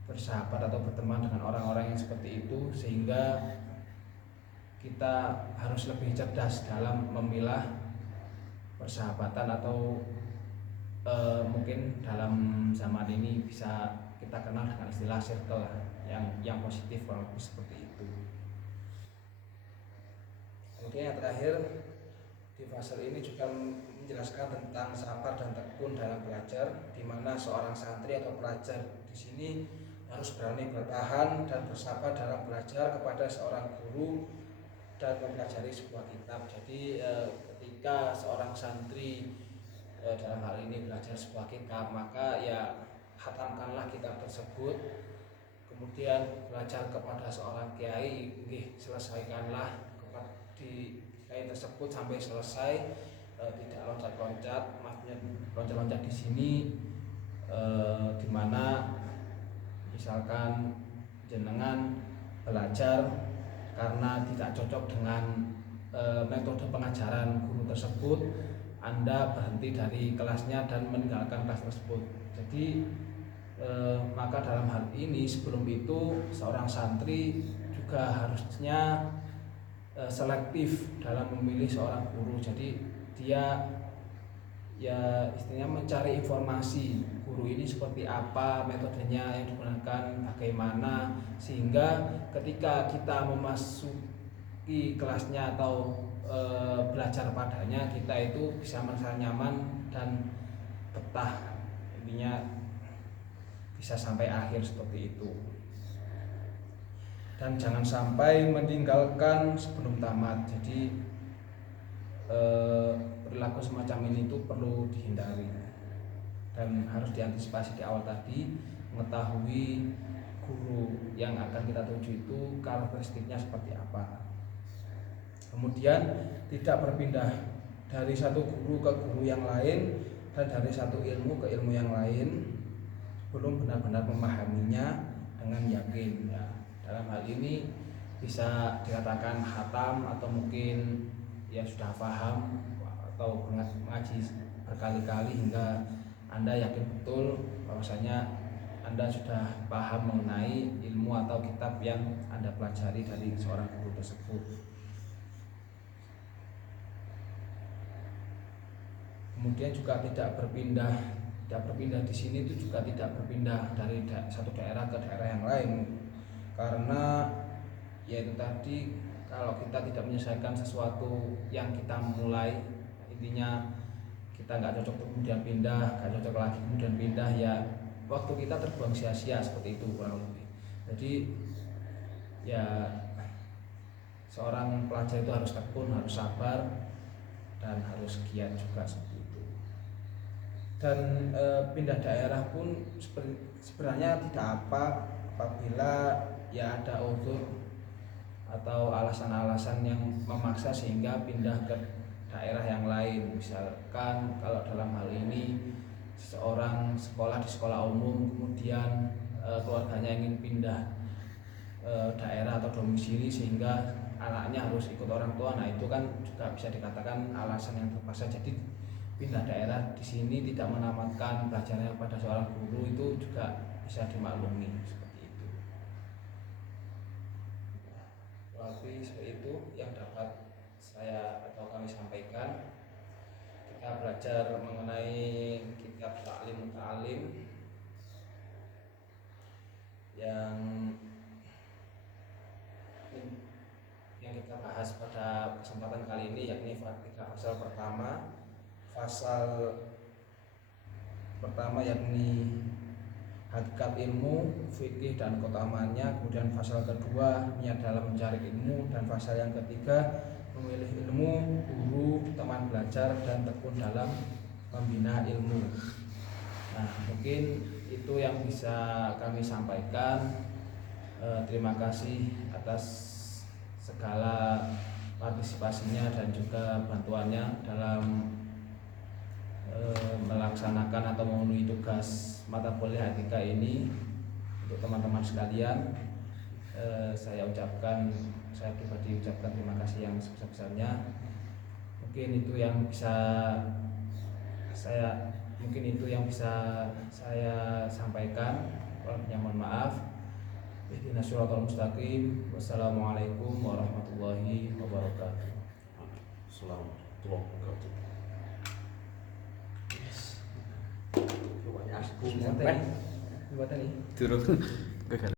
bersahabat atau berteman dengan orang-orang yang seperti itu, sehingga kita harus lebih cerdas dalam memilah persahabatan atau mungkin dalam zaman ini bisa kita kenal dengan istilah circle yang positif, kurang lebih seperti itu. Kemudian yang terakhir di pasal ini juga menjelaskan tentang sabar dan tekun dalam belajar, di mana seorang santri atau pelajar di sini harus berani bertahan dan bersabar dalam belajar kepada seorang guru dan mempelajari sebuah kitab. Jadi ketika seorang santri dalam hal ini belajar sebuah kitab, maka ya khatamkanlah kitab tersebut, kemudian belajar kepada seorang kiai, selesaikanlah di kiai tersebut sampai selesai, tidak loncat-loncat. Maksudnya loncat-loncat di sini dimana misalkan jenengan belajar karena tidak cocok dengan metode pengajaran guru tersebut, Anda berhenti dari kelasnya dan meninggalkan kelas tersebut. Jadi maka dalam hal ini sebelum itu seorang santri juga harusnya selektif dalam memilih seorang guru. Jadi dia ya istilahnya mencari informasi guru ini seperti apa, metodenya yang digunakan bagaimana, sehingga ketika kita memasuki kelasnya atau belajar padanya, kita itu bisa merasa nyaman dan betah, intinya bisa sampai akhir seperti itu. Dan jangan sampai meninggalkan sebelum tamat. Jadi perilaku semacam ini itu perlu dihindari dan harus diantisipasi di awal tadi, mengetahui guru yang akan kita tuju itu karakteristiknya seperti apa. Kemudian tidak berpindah dari satu guru ke guru yang lain dan dari satu ilmu ke ilmu yang lain belum benar-benar memahaminya dengan yakin. Ya, dalam hal ini bisa dikatakan khatam atau mungkin ya sudah paham atau mengaji berkali-kali hingga Anda yakin betul bahwasanya Anda sudah paham mengenai ilmu atau kitab yang Anda pelajari dari seorang guru tersebut. Kemudian juga tidak berpindah di sini itu juga tidak berpindah dari satu daerah ke daerah yang lain, karena yaitu tadi, kalau kita tidak menyelesaikan sesuatu yang kita mulai, intinya kita nggak cocok kemudian pindah, nggak cocok lagi kemudian pindah, ya waktu kita terbuang sia-sia, seperti itu kurang lebih. Jadi ya seorang pelajar itu harus tekun, harus sabar, dan harus giat juga seperti itu. Dan pindah daerah pun sebenarnya tidak apabila ya ada uzur atau alasan-alasan yang memaksa sehingga pindah ke daerah yang lain. Misalkan kalau dalam hal ini seorang sekolah di sekolah umum, kemudian keluarganya ingin pindah daerah atau domisili sehingga anaknya harus ikut orang tua. Nah, itu kan juga bisa dikatakan alasan yang terpaksa. Jadi pindah daerah di sini tidak menamatkan belajarnya pada seorang guru, itu juga bisa dimaklumi seperti itu. Tapi seperti itu yang dapat saya atau kami sampaikan. Kita belajar mengenai kitab Ta'lim Ta'lim yang kita bahas pada kesempatan kali ini, yakni pasal pertama. Pasal pertama yakni hakikat ilmu, fikih dan keutamaannya. Kemudian pasal kedua niat dalam mencari ilmu, dan pasal yang ketiga memilih ilmu, guru, teman belajar, dan tekun dalam membina ilmu. Nah, mungkin itu yang bisa kami sampaikan. Terima kasih atas segala partisipasinya dan juga bantuannya dalam melaksanakan atau memenuhi tugas mata kuliah etika ini. Untuk teman-teman sekalian, saya pribadi ucapkan terima kasih yang sebesar-besarnya. Mungkin itu yang bisa saya sampaikan. Mohon maaf. ihdinas siratal mustaqim. Wassalamualaikum warahmatullahi wabarakatuh. Assalamualaikum warahmatullahi wabarakatuh. Gimana nih? Turun.